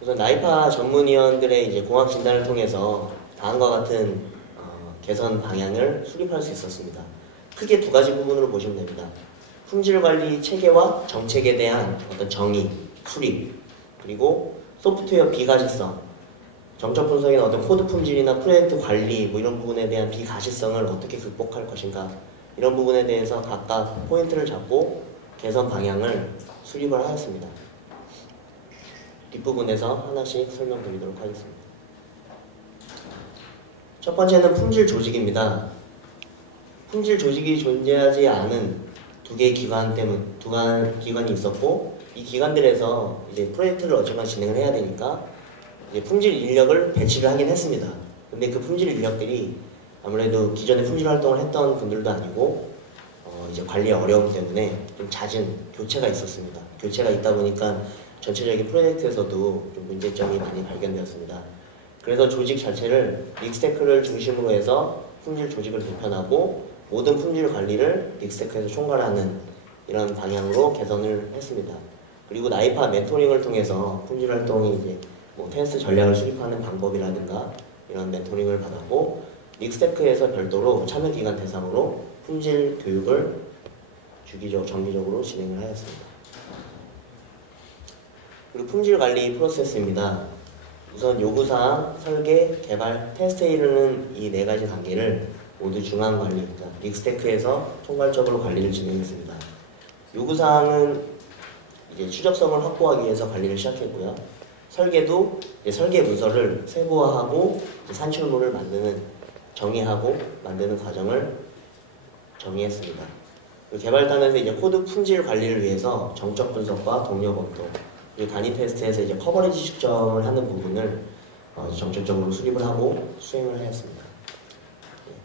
우선 나이파 전문위원들의 이제 공학 진단을 통해서 다음과 같은 개선 방향을 수립할 수 있었습니다. 크게 두 가지 부분으로 보시면 됩니다. 품질 관리 체계와 정책에 대한 어떤 정의, 수립, 그리고 소프트웨어 비가시성, 정적 분석이나 어떤 코드 품질이나 프로젝트 관리 뭐 이런 부분에 대한 비가시성을 어떻게 극복할 것인가 이런 부분에 대해서 각각 포인트를 잡고 개선 방향을 수립을 하였습니다. 뒷부분에서 하나씩 설명드리도록 하겠습니다. 첫 번째는 품질 조직입니다. 품질 조직이 존재하지 않은 두 개의 기관이 있었고 이 기관들에서 이제 프로젝트를 어쨌건 진행을 해야 되니까 이제 품질 인력을 배치를 하긴 했습니다. 근데 그 품질 인력들이 아무래도 기존에 품질 활동을 했던 분들도 아니고 이제 관리의 어려움 때문에 좀 잦은 교체가 있었습니다. 교체가 있다 보니까 전체적인 프로젝트에서도 좀 문제점이 많이 발견되었습니다. 그래서 조직 자체를 릭스테크를 중심으로 해서 품질 조직을 개편하고 모든 품질 관리를 릭스테크에서 총괄하는 이런 방향으로 개선을 했습니다. 그리고 나이파 멘토링을 통해서 품질 활동이 이제 뭐 테스트 전략을 수립하는 방법이라든가 이런 멘토링을 받았고 릭스테크에서 별도로 참여기관 대상으로 품질 교육을 정기적으로 진행을 하였습니다. 그리고 품질 관리 프로세스입니다. 우선 요구사항, 설계, 개발, 테스트에 이르는 이 네 가지 단계를 모두 중앙관리, 릭스테크에서 총괄적으로 관리를 진행했습니다. 요구사항은 이제 추적성을 확보하기 위해서 관리를 시작했고요. 설계도 이제 설계 문서를 세부화하고 산출물을 정의하고 만드는 과정을 정의했습니다. 개발단에서 이제 코드 품질 관리를 위해서 정적 분석과 동료 검토, 그리고 단위 테스트에서 이제 커버리지 측정을 하는 부분을 정책적으로 수립을 하고 수행을 하였습니다.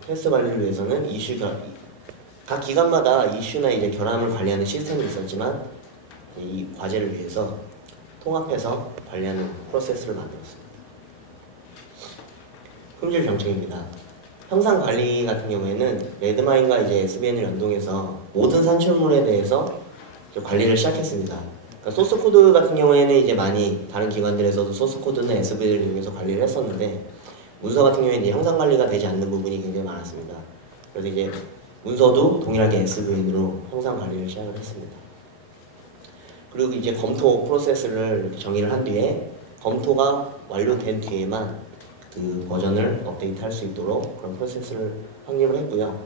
테스트 관리를 위해서는 각 기관마다 이슈나 이제 결함을 관리하는 시스템이 있었지만 이 과제를 위해서 통합해서 관리하는 프로세스를 만들었습니다. 품질 경청입니다. 형상 관리 같은 경우에는 레드마인과 이제 SVN을 연동해서 모든 산출물에 대해서 이제 관리를 시작했습니다. 그러니까 소스 코드 같은 경우에는 이제 많이 다른 기관들에서도 소스 코드나 SVN을 이용해서 관리를 했었는데 문서 같은 경우에는 이제 형상 관리가 되지 않는 부분이 굉장히 많았습니다. 그래서 이제 문서도 동일하게 SVN으로 형상 관리를 시작을 했습니다. 그리고 이제 검토 프로세스를 이렇게 정의를 한 뒤에 검토가 완료된 뒤에만 그 버전을 업데이트할 수 있도록 그런 프로세스를 확립을 했고요.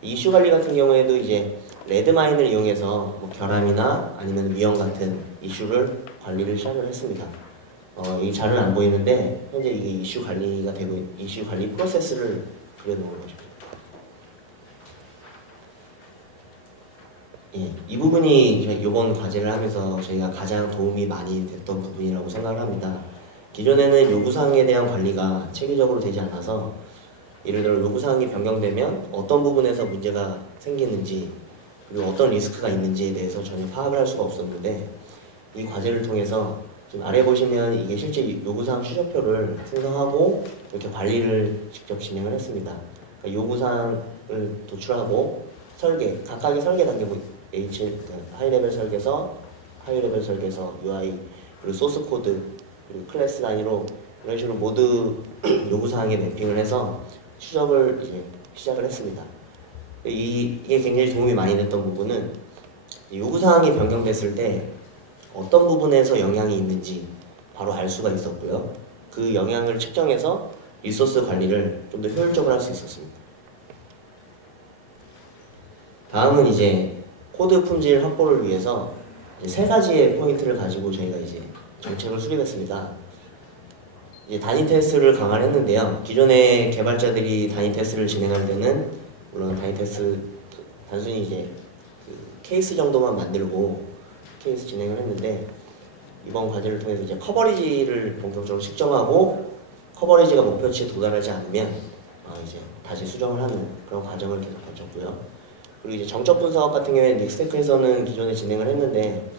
이슈 관리 같은 경우에도 이제 레드마인을 이용해서 뭐 결함이나 아니면 위험 같은 이슈를 관리를 시작을 했습니다. 이 잘은 안 보이는데 현재 이게 이슈 관리가 되고 이슈 관리 프로세스를 그려놓은 거죠. 예, 이 부분이 이번 과제를 하면서 저희가 가장 도움이 많이 됐던 부분이라고 생각을 합니다. 기존에는 요구사항에 대한 관리가 체계적으로 되지 않아서 예를 들어 요구사항이 변경되면 어떤 부분에서 문제가 생기는지 그리고 어떤 리스크가 있는지에 대해서 전혀 파악을 할 수가 없었는데 이 과제를 통해서 지금 아래 보시면 이게 실제 요구사항 추적표를 생성하고 이렇게 관리를 직접 진행을 했습니다. 그러니까 요구사항을 도출하고 설계, 각각의 설계 단계 뭐 하이레벨 설계서, 하이레벨 설계서, UI, 그리고 소스 코드, 그리고 클래스 단위로 이런 식으로 모두 요구사항에 매핑을 해서 추적을 이제 시작을 했습니다. 이게 굉장히 도움이 많이 됐던 부분은 요구사항이 변경됐을 때 어떤 부분에서 영향이 있는지 바로 알 수가 있었고요. 그 영향을 측정해서 리소스 관리를 좀 더 효율적으로 할 수 있었습니다. 다음은 이제 코드 품질 확보를 위해서 이제 3가지의 포인트를 가지고 저희가 이제 정책을 수립했습니다. 이제 단위 테스트를 강화했는데요. 기존의 개발자들이 단위 테스트를 진행할 때는 물론 단위 테스트 단순히 이제 그 케이스 정도만 만들고 케이스 진행을 했는데 이번 과제를 통해서 이제 커버리지를 본격적으로 측정하고 커버리지가 목표치에 도달하지 않으면 이제 다시 수정을 하는 그런 과정을 계속 거쳤고요. 그리고 이제 정적 분석 같은 경우에는 닉스테크에서는 기존에 진행을 했는데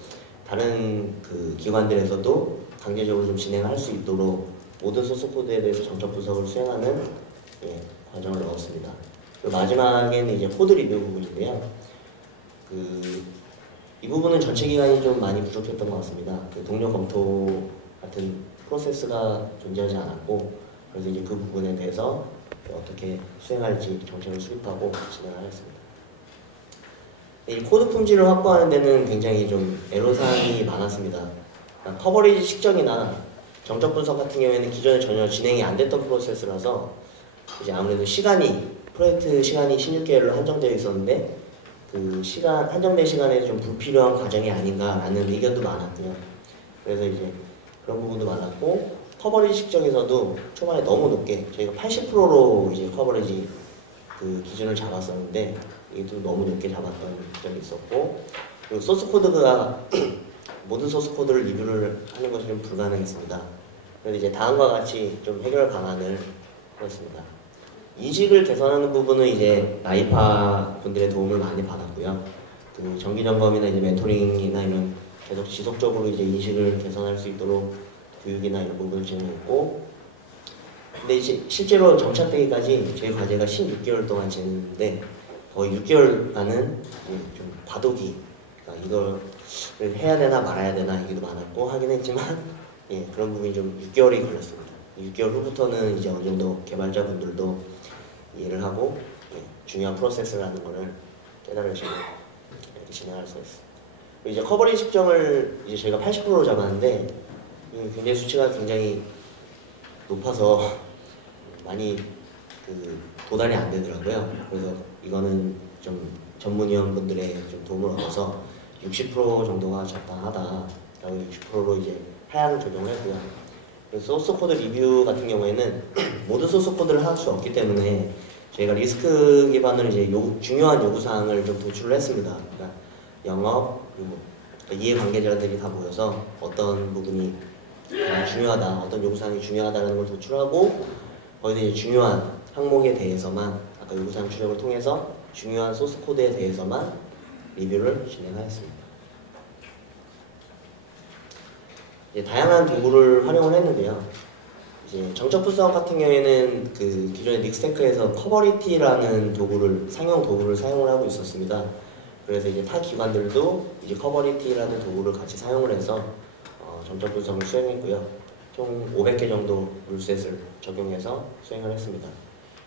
다른 그 기관들에서도 강제적으로 좀 진행할 수 있도록 모든 소스 코드에 대해서 정적 분석을 수행하는 과정을 넣었습니다. 그리고 마지막에는 이제 코드 리뷰 부분인데요. 이 부분은 전체 기간이 좀 많이 부족했던 것 같습니다. 그 동료 검토 같은 프로세스가 존재하지 않았고 그래서 이제 그 부분에 대해서 어떻게 수행할지 정책을 수립하고 진행하였습니다. 이 코드 품질을 확보하는 데는 굉장히 좀 애로사항이 많았습니다. 그러니까 커버리지 측정이나 정적 분석 같은 경우에는 기존에 전혀 진행이 안 됐던 프로세스라서 이제 아무래도 프로젝트 시간이 16개월로 한정되어 있었는데 그 한정된 시간에 좀 불필요한 과정이 아닌가라는 의견도 많았고요. 그래서 이제 그런 부분도 많았고 커버리지 측정에서도 초반에 너무 높게 저희가 80%로 이제 커버리지 그 기준을 잡았었는데 이게 좀 너무 높게 잡았던 점이 있었고 그리고 소스 코드가 모든 소스 코드를 리뷰를 하는 것이 좀 불가능했습니다. 그래서 이제 다음과 같이 좀 해결 방안을 했습니다. 인식을 개선하는 부분은 이제 나이파 분들의 도움을 많이 받았고요. 그 정기 점검이나 이제 멘토링이나 이런 계속 지속적으로 이제 인식을 개선할 수 있도록 교육이나 이런 부분을 진행했고, 근데 이제 실제로 정착되기까지 저희 과제가 16개월 동안 진행했는데 거의 6개월간은 좀 과도기, 그러니까 이걸 해야 되나 말아야 되나 얘기도 많았고 하긴 했지만 그런 부분이 좀 6개월이 걸렸습니다. 6개월 후부터는 이제 어느 정도 개발자분들도 이해를 하고 중요한 프로세스라는 거를 깨달으시고 이렇게 진행할 수 있습니다. 이제 커버리지 측정을 이제 저희가 80%로 잡았는데 굉장히 수치가 굉장히 높아서 많이 도달이 안 되더라고요. 그래서 이거는 좀 전문위원분들의 좀 도움을 얻어서 60% 정도가 적당하다라고 60%로 이제 하향 조정을 했고요. 소스 코드 리뷰 같은 경우에는 모든 소스 코드를 할 수 없기 때문에 저희가 리스크 기반으로 이제 중요한 요구사항을 좀 도출을 했습니다. 그러니까 영업, 그리고 이해관계자들이 다 모여서 어떤 부분이 중요하다, 어떤 요구사항이 중요하다는 걸 도출하고 거기서 이제 중요한 항목에 대해서만 아까 요구사항 추적을 통해서 중요한 소스 코드에 대해서만 리뷰를 진행하였습니다. 다양한 도구를 활용을 했는데요. 이제 정적 분석 같은 경우에는 그 기존의 닉스테크에서 커버리티라는 상용 도구를 사용을 하고 있었습니다. 그래서 이제 타 기관들도 이제 커버리티라는 도구를 같이 사용을 해서 정적 분석을 수행했고요. 총 500개 정도 룰셋을 적용해서 수행을 했습니다.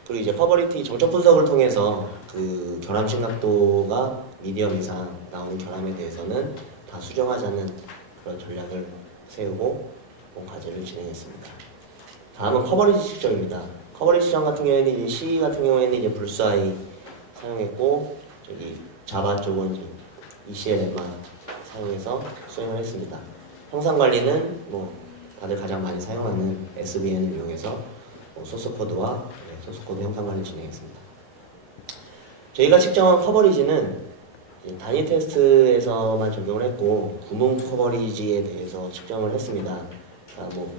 그리고 이제 커버리티 정적 분석을 통해서 그 결함 심각도가 미디엄 이상 나오는 결함에 대해서는 다 수정하자는 그런 전략을 세우고 본 과제를 진행했습니다. 다음은 커버리지 측정입니다. 커버리지 측정 같은 경우에는 이제 C 같은 경우에는 이제 불사이 사용했고 저기 자바 쪽은 이제 ECLM만 사용해서 수행을 했습니다. 형상 관리는 뭐 다들 가장 많이 사용하는 SVN을 이용해서 소스 코드와 소스 코드 형상 관리 진행했습니다. 저희가 측정한 커버리지는 단위 테스트에서만 적용을 했고 구문 커버리지에 대해서 측정을 했습니다. 그러니까 뭐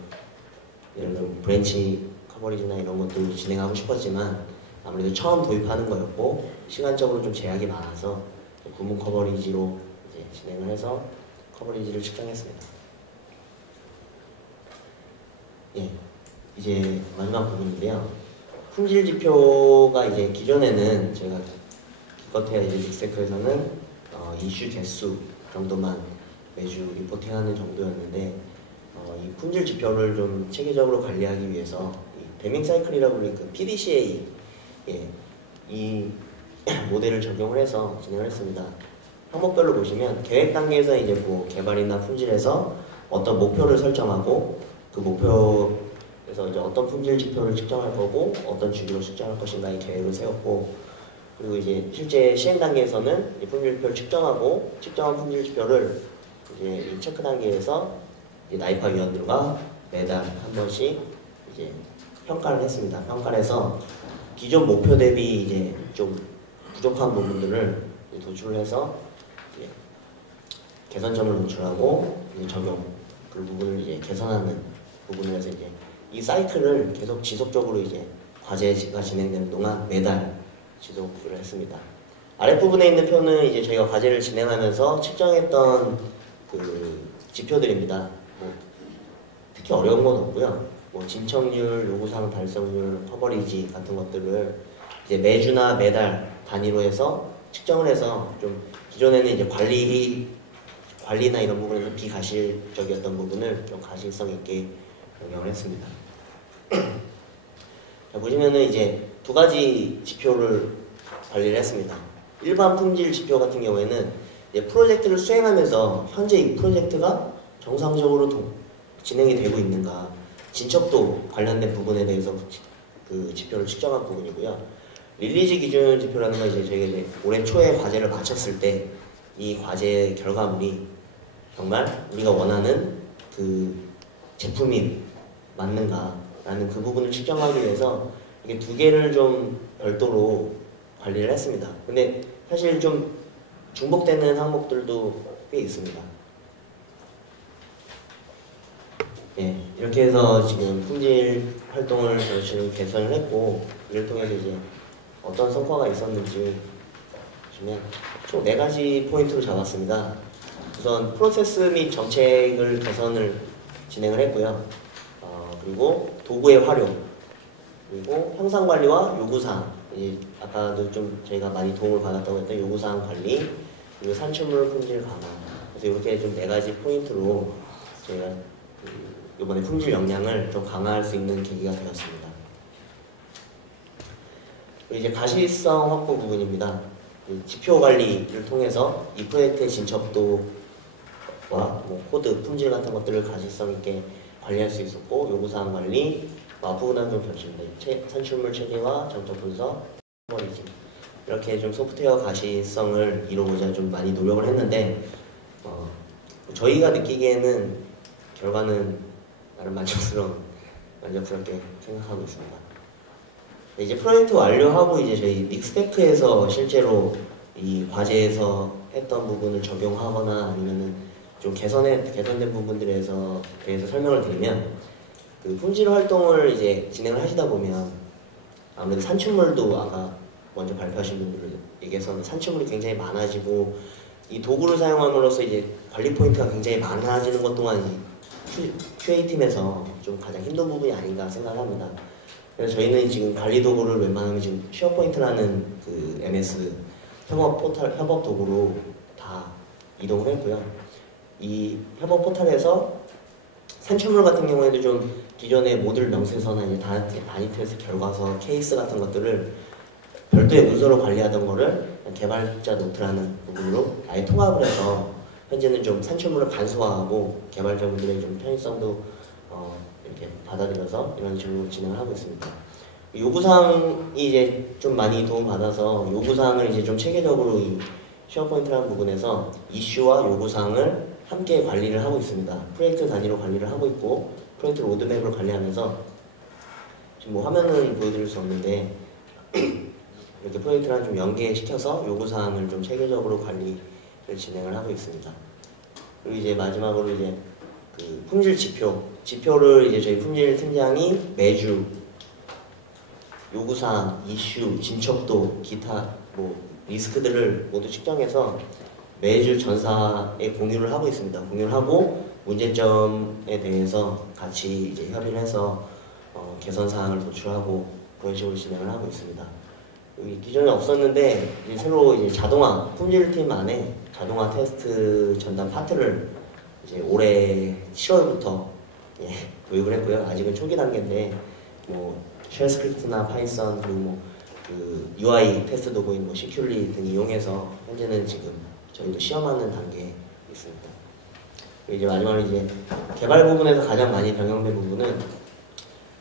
예를 들어 브랜치 커버리지나 이런 것도 진행하고 싶었지만 아무래도 처음 도입하는 거였고 시간적으로 좀 제약이 많아서 구문 커버리지로 이제 진행을 해서 커버리지를 측정했습니다. 예, 이제 마지막 부분인데요. 품질 지표가 이제 기존에는 제가 기껏해야 이제 닉스테크에서는 이슈 개수 정도만 매주 리포팅하는 정도였는데 이 품질 지표를 좀 체계적으로 관리하기 위해서 이 데밍 사이클이라고 불리는 그 PDCA 이 모델을 적용을 해서 진행을 했습니다. 항목별로 보시면 계획 단계에서 이제 뭐 개발이나 품질에서 어떤 목표를 설정하고 그 목표에서 이제 어떤 품질 지표를 측정할 거고 어떤 주기로 측정할 것인가의 계획을 세웠고 그리고 이제 실제 시행 단계에서는 이 품질 지표를 측정하고 측정한 품질 지표를 이제 이 체크 단계에서 이제 나이파 위원들과 매달 한 번씩 이제 평가를 했습니다. 평가를 해서 기존 목표 대비 이제 좀 부족한 부분들을 도출을 해서 이제 개선점을 노출하고 이제 적용 그 부분을 이제 개선하는 부분을 해서 이제 이 사이클을 계속 지속적으로 이제 과제가 진행되는 동안 매달 지속을 했습니다. 아랫부분에 있는 표는 이제 저희가 과제를 진행하면서 측정했던 그 지표들입니다. 뭐 특히 어려운 건 없고요. 뭐 진척률, 요구사항 달성률, 커버리지 같은 것들을 이제 매주나 매달 단위로 해서 측정을 해서 좀 기존에는 이제 관리나 이런 부분에서 비가실적이었던 부분을 좀 가실성 있게 변경을 했습니다. 자, 보시면은 이제 두 가지 지표를 관리를 했습니다. 일반 품질 지표 같은 경우에는 이제 프로젝트를 수행하면서 현재 이 프로젝트가 정상적으로 진행이 되고 있는가, 진척도 관련된 부분에 대해서 그 지표를 측정한 부분이고요. 릴리즈 기준 지표라는 건 이제 저희가 이제 올해 초에 과제를 마쳤을 때 이 과제의 결과물이 정말 우리가 원하는 그 제품이 맞는가라는 그 부분을 측정하기 위해서 이게 두 개를 좀 별도로 관리를 했습니다. 근데 사실 좀 중복되는 항목들도 꽤 있습니다. 예, 이렇게 해서 지금 품질 활동을 열심히 개선을 했고 이를 통해서 이제 어떤 성과가 있었는지 보시면 총 4가지 포인트로 잡았습니다. 우선 프로세스 및 정책을 개선을 진행을 했고요. 그리고 도구의 활용, 그리고 형상 관리와 요구사항, 아까도 좀 저희가 많이 도움을 받았다고 했던 요구사항 관리, 그리고 산출물 품질 강화. 그래서 이렇게 좀 4가지 포인트로 저희가 이번에 품질 역량을 좀 강화할 수 있는 계기가 되었습니다. 그리고 이제 가시성 확보 부분입니다. 지표 관리를 통해서 이 프로젝트의 진척도와 뭐 코드, 품질 같은 것들을 가시성 있게 관리할 수 있었고, 요구사항 관리, 앞부분은 좀 겹칩니다. 산출물 체계와 정적 분석, 커버리지. 이렇게 좀 소프트웨어 가시성을 이루고자 좀 많이 노력을 했는데, 저희가 느끼기에는 결과는 나름 만족스럽게 생각하고 있습니다. 이제 프로젝트 완료하고 이제 저희 닉스테크에서 실제로 이 과제에서 했던 부분을 적용하거나 아니면은 좀 개선된 부분들에 대해서 설명을 드리면, 그 품질 활동을 이제 진행을 하시다 보면 아무래도 산출물도 아까 먼저 발표하신 분들에게서는 산출물이 굉장히 많아지고, 이 도구를 사용함으로써 이제 관리 포인트가 굉장히 많아지는 것 또한 이 QA팀에서 좀 가장 힘든 부분이 아닌가 생각합니다. 그래서 저희는 지금 관리 도구를 웬만하면 지금 쉐어포인트라는 그 MS 협업 포털 협업 도구로 다 이동을 했고요. 이 협업 포털에서 산출물 같은 경우에도 좀 기존의 모듈 명세서나 이제 단위 테스트 결과서, 케이스 같은 것들을 별도의 문서로 관리하던 거를 개발자 노트라는 부분으로 아예 통합을 해서 현재는 좀 산출물을 간소화하고 개발자분들의 좀 편의성도 이렇게 받아들여서 이런 식으로 진행을 하고 있습니다. 요구사항이 이제 좀 많이 도움받아서 요구사항을 이제 좀 체계적으로 이 쉐어포인트라는 부분에서 이슈와 요구사항을 함께 관리를 하고 있습니다. 프로젝트 단위로 관리를 하고 있고 프로젝트 로드맵을 관리하면서 지금 뭐 화면은 보여드릴 수 없는데 이렇게 프로젝트랑 좀 연계시켜서 요구사항을 좀 체계적으로 관리를 진행을 하고 있습니다. 그리고 이제 마지막으로 이제 그 품질 지표를 이제 저희 품질 팀장이 매주 요구사항, 이슈, 진척도, 기타 뭐 리스크들을 모두 측정해서 매주 전사에 공유를 하고 있습니다. 공유를 하고 문제점에 대해서 같이 이제 협의를 해서 개선 사항을 도출하고 그런 식으로 진행을 하고 있습니다. 여기 기존에 없었는데 이제 새로 이제 자동화 품질팀 안에 자동화 테스트 전담 파트를 이제 올해 7월부터 도입을 했고요. 아직은 초기 단계인데 뭐 쉘 스크립트나 파이썬 그리고 뭐 그 UI 테스트 도구인 뭐 시큐리 등 이용해서 현재는 지금 저희도 시험하는 단계에 있습니다. 그리고 이제 마지막으로 이제 개발 부분에서 가장 많이 변경된 부분은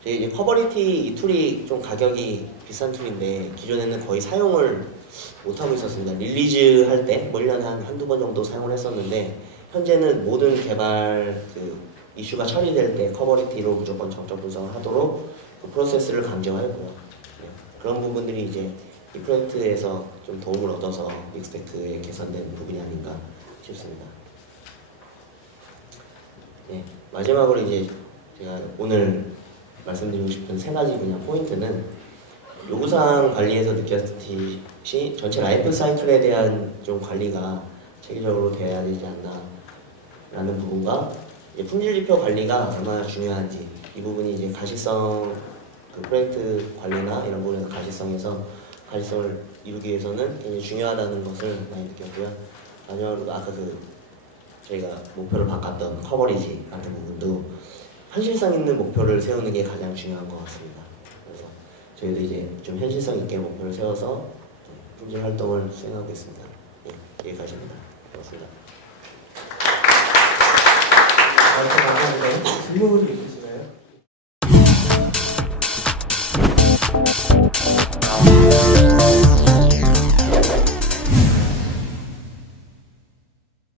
저희 이제 커버리티 이 툴이 좀 가격이 비싼 툴인데 기존에는 거의 사용을 못하고 있었습니다. 릴리즈 할 때 뭐 1년에 한두 번 정도 사용을 했었는데 현재는 모든 개발 그 이슈가 처리될 때 커버리티로 무조건 정적 분석을 하도록 그 프로세스를 강제화했고요. 그런 부분들이 이제 이 프로젝트에서 좀 도움을 얻어서 믹스테크에 개선된 부분이 아닌가 싶습니다. 네, 마지막으로 이제 제가 오늘 말씀드리고 싶은 세 가지 그냥 포인트는 요구사항 관리에서 느꼈듯이 전체 라이프 사이클에 대한 좀 관리가 체계적으로 돼야 되지 않나 라는 부분과 품질지표 관리가 얼마나 중요한지 이 부분이 이제 가시성 그 프로젝트 관리나 이런 부분에서 가시성을 이루기 위해서는 굉장히 중요하다는 것을 많이 느꼈고요. 마지막으로 아까 그 저희가 목표를 바꿨던 커버리지 같은 부분도 현실성 있는 목표를 세우는 게 가장 중요한 것 같습니다. 그래서 저희도 이제 좀 현실성 있게 목표를 세워서 품질 활동을 수행하고 있습니다. 네, 여기까지입니다. 고맙습니다.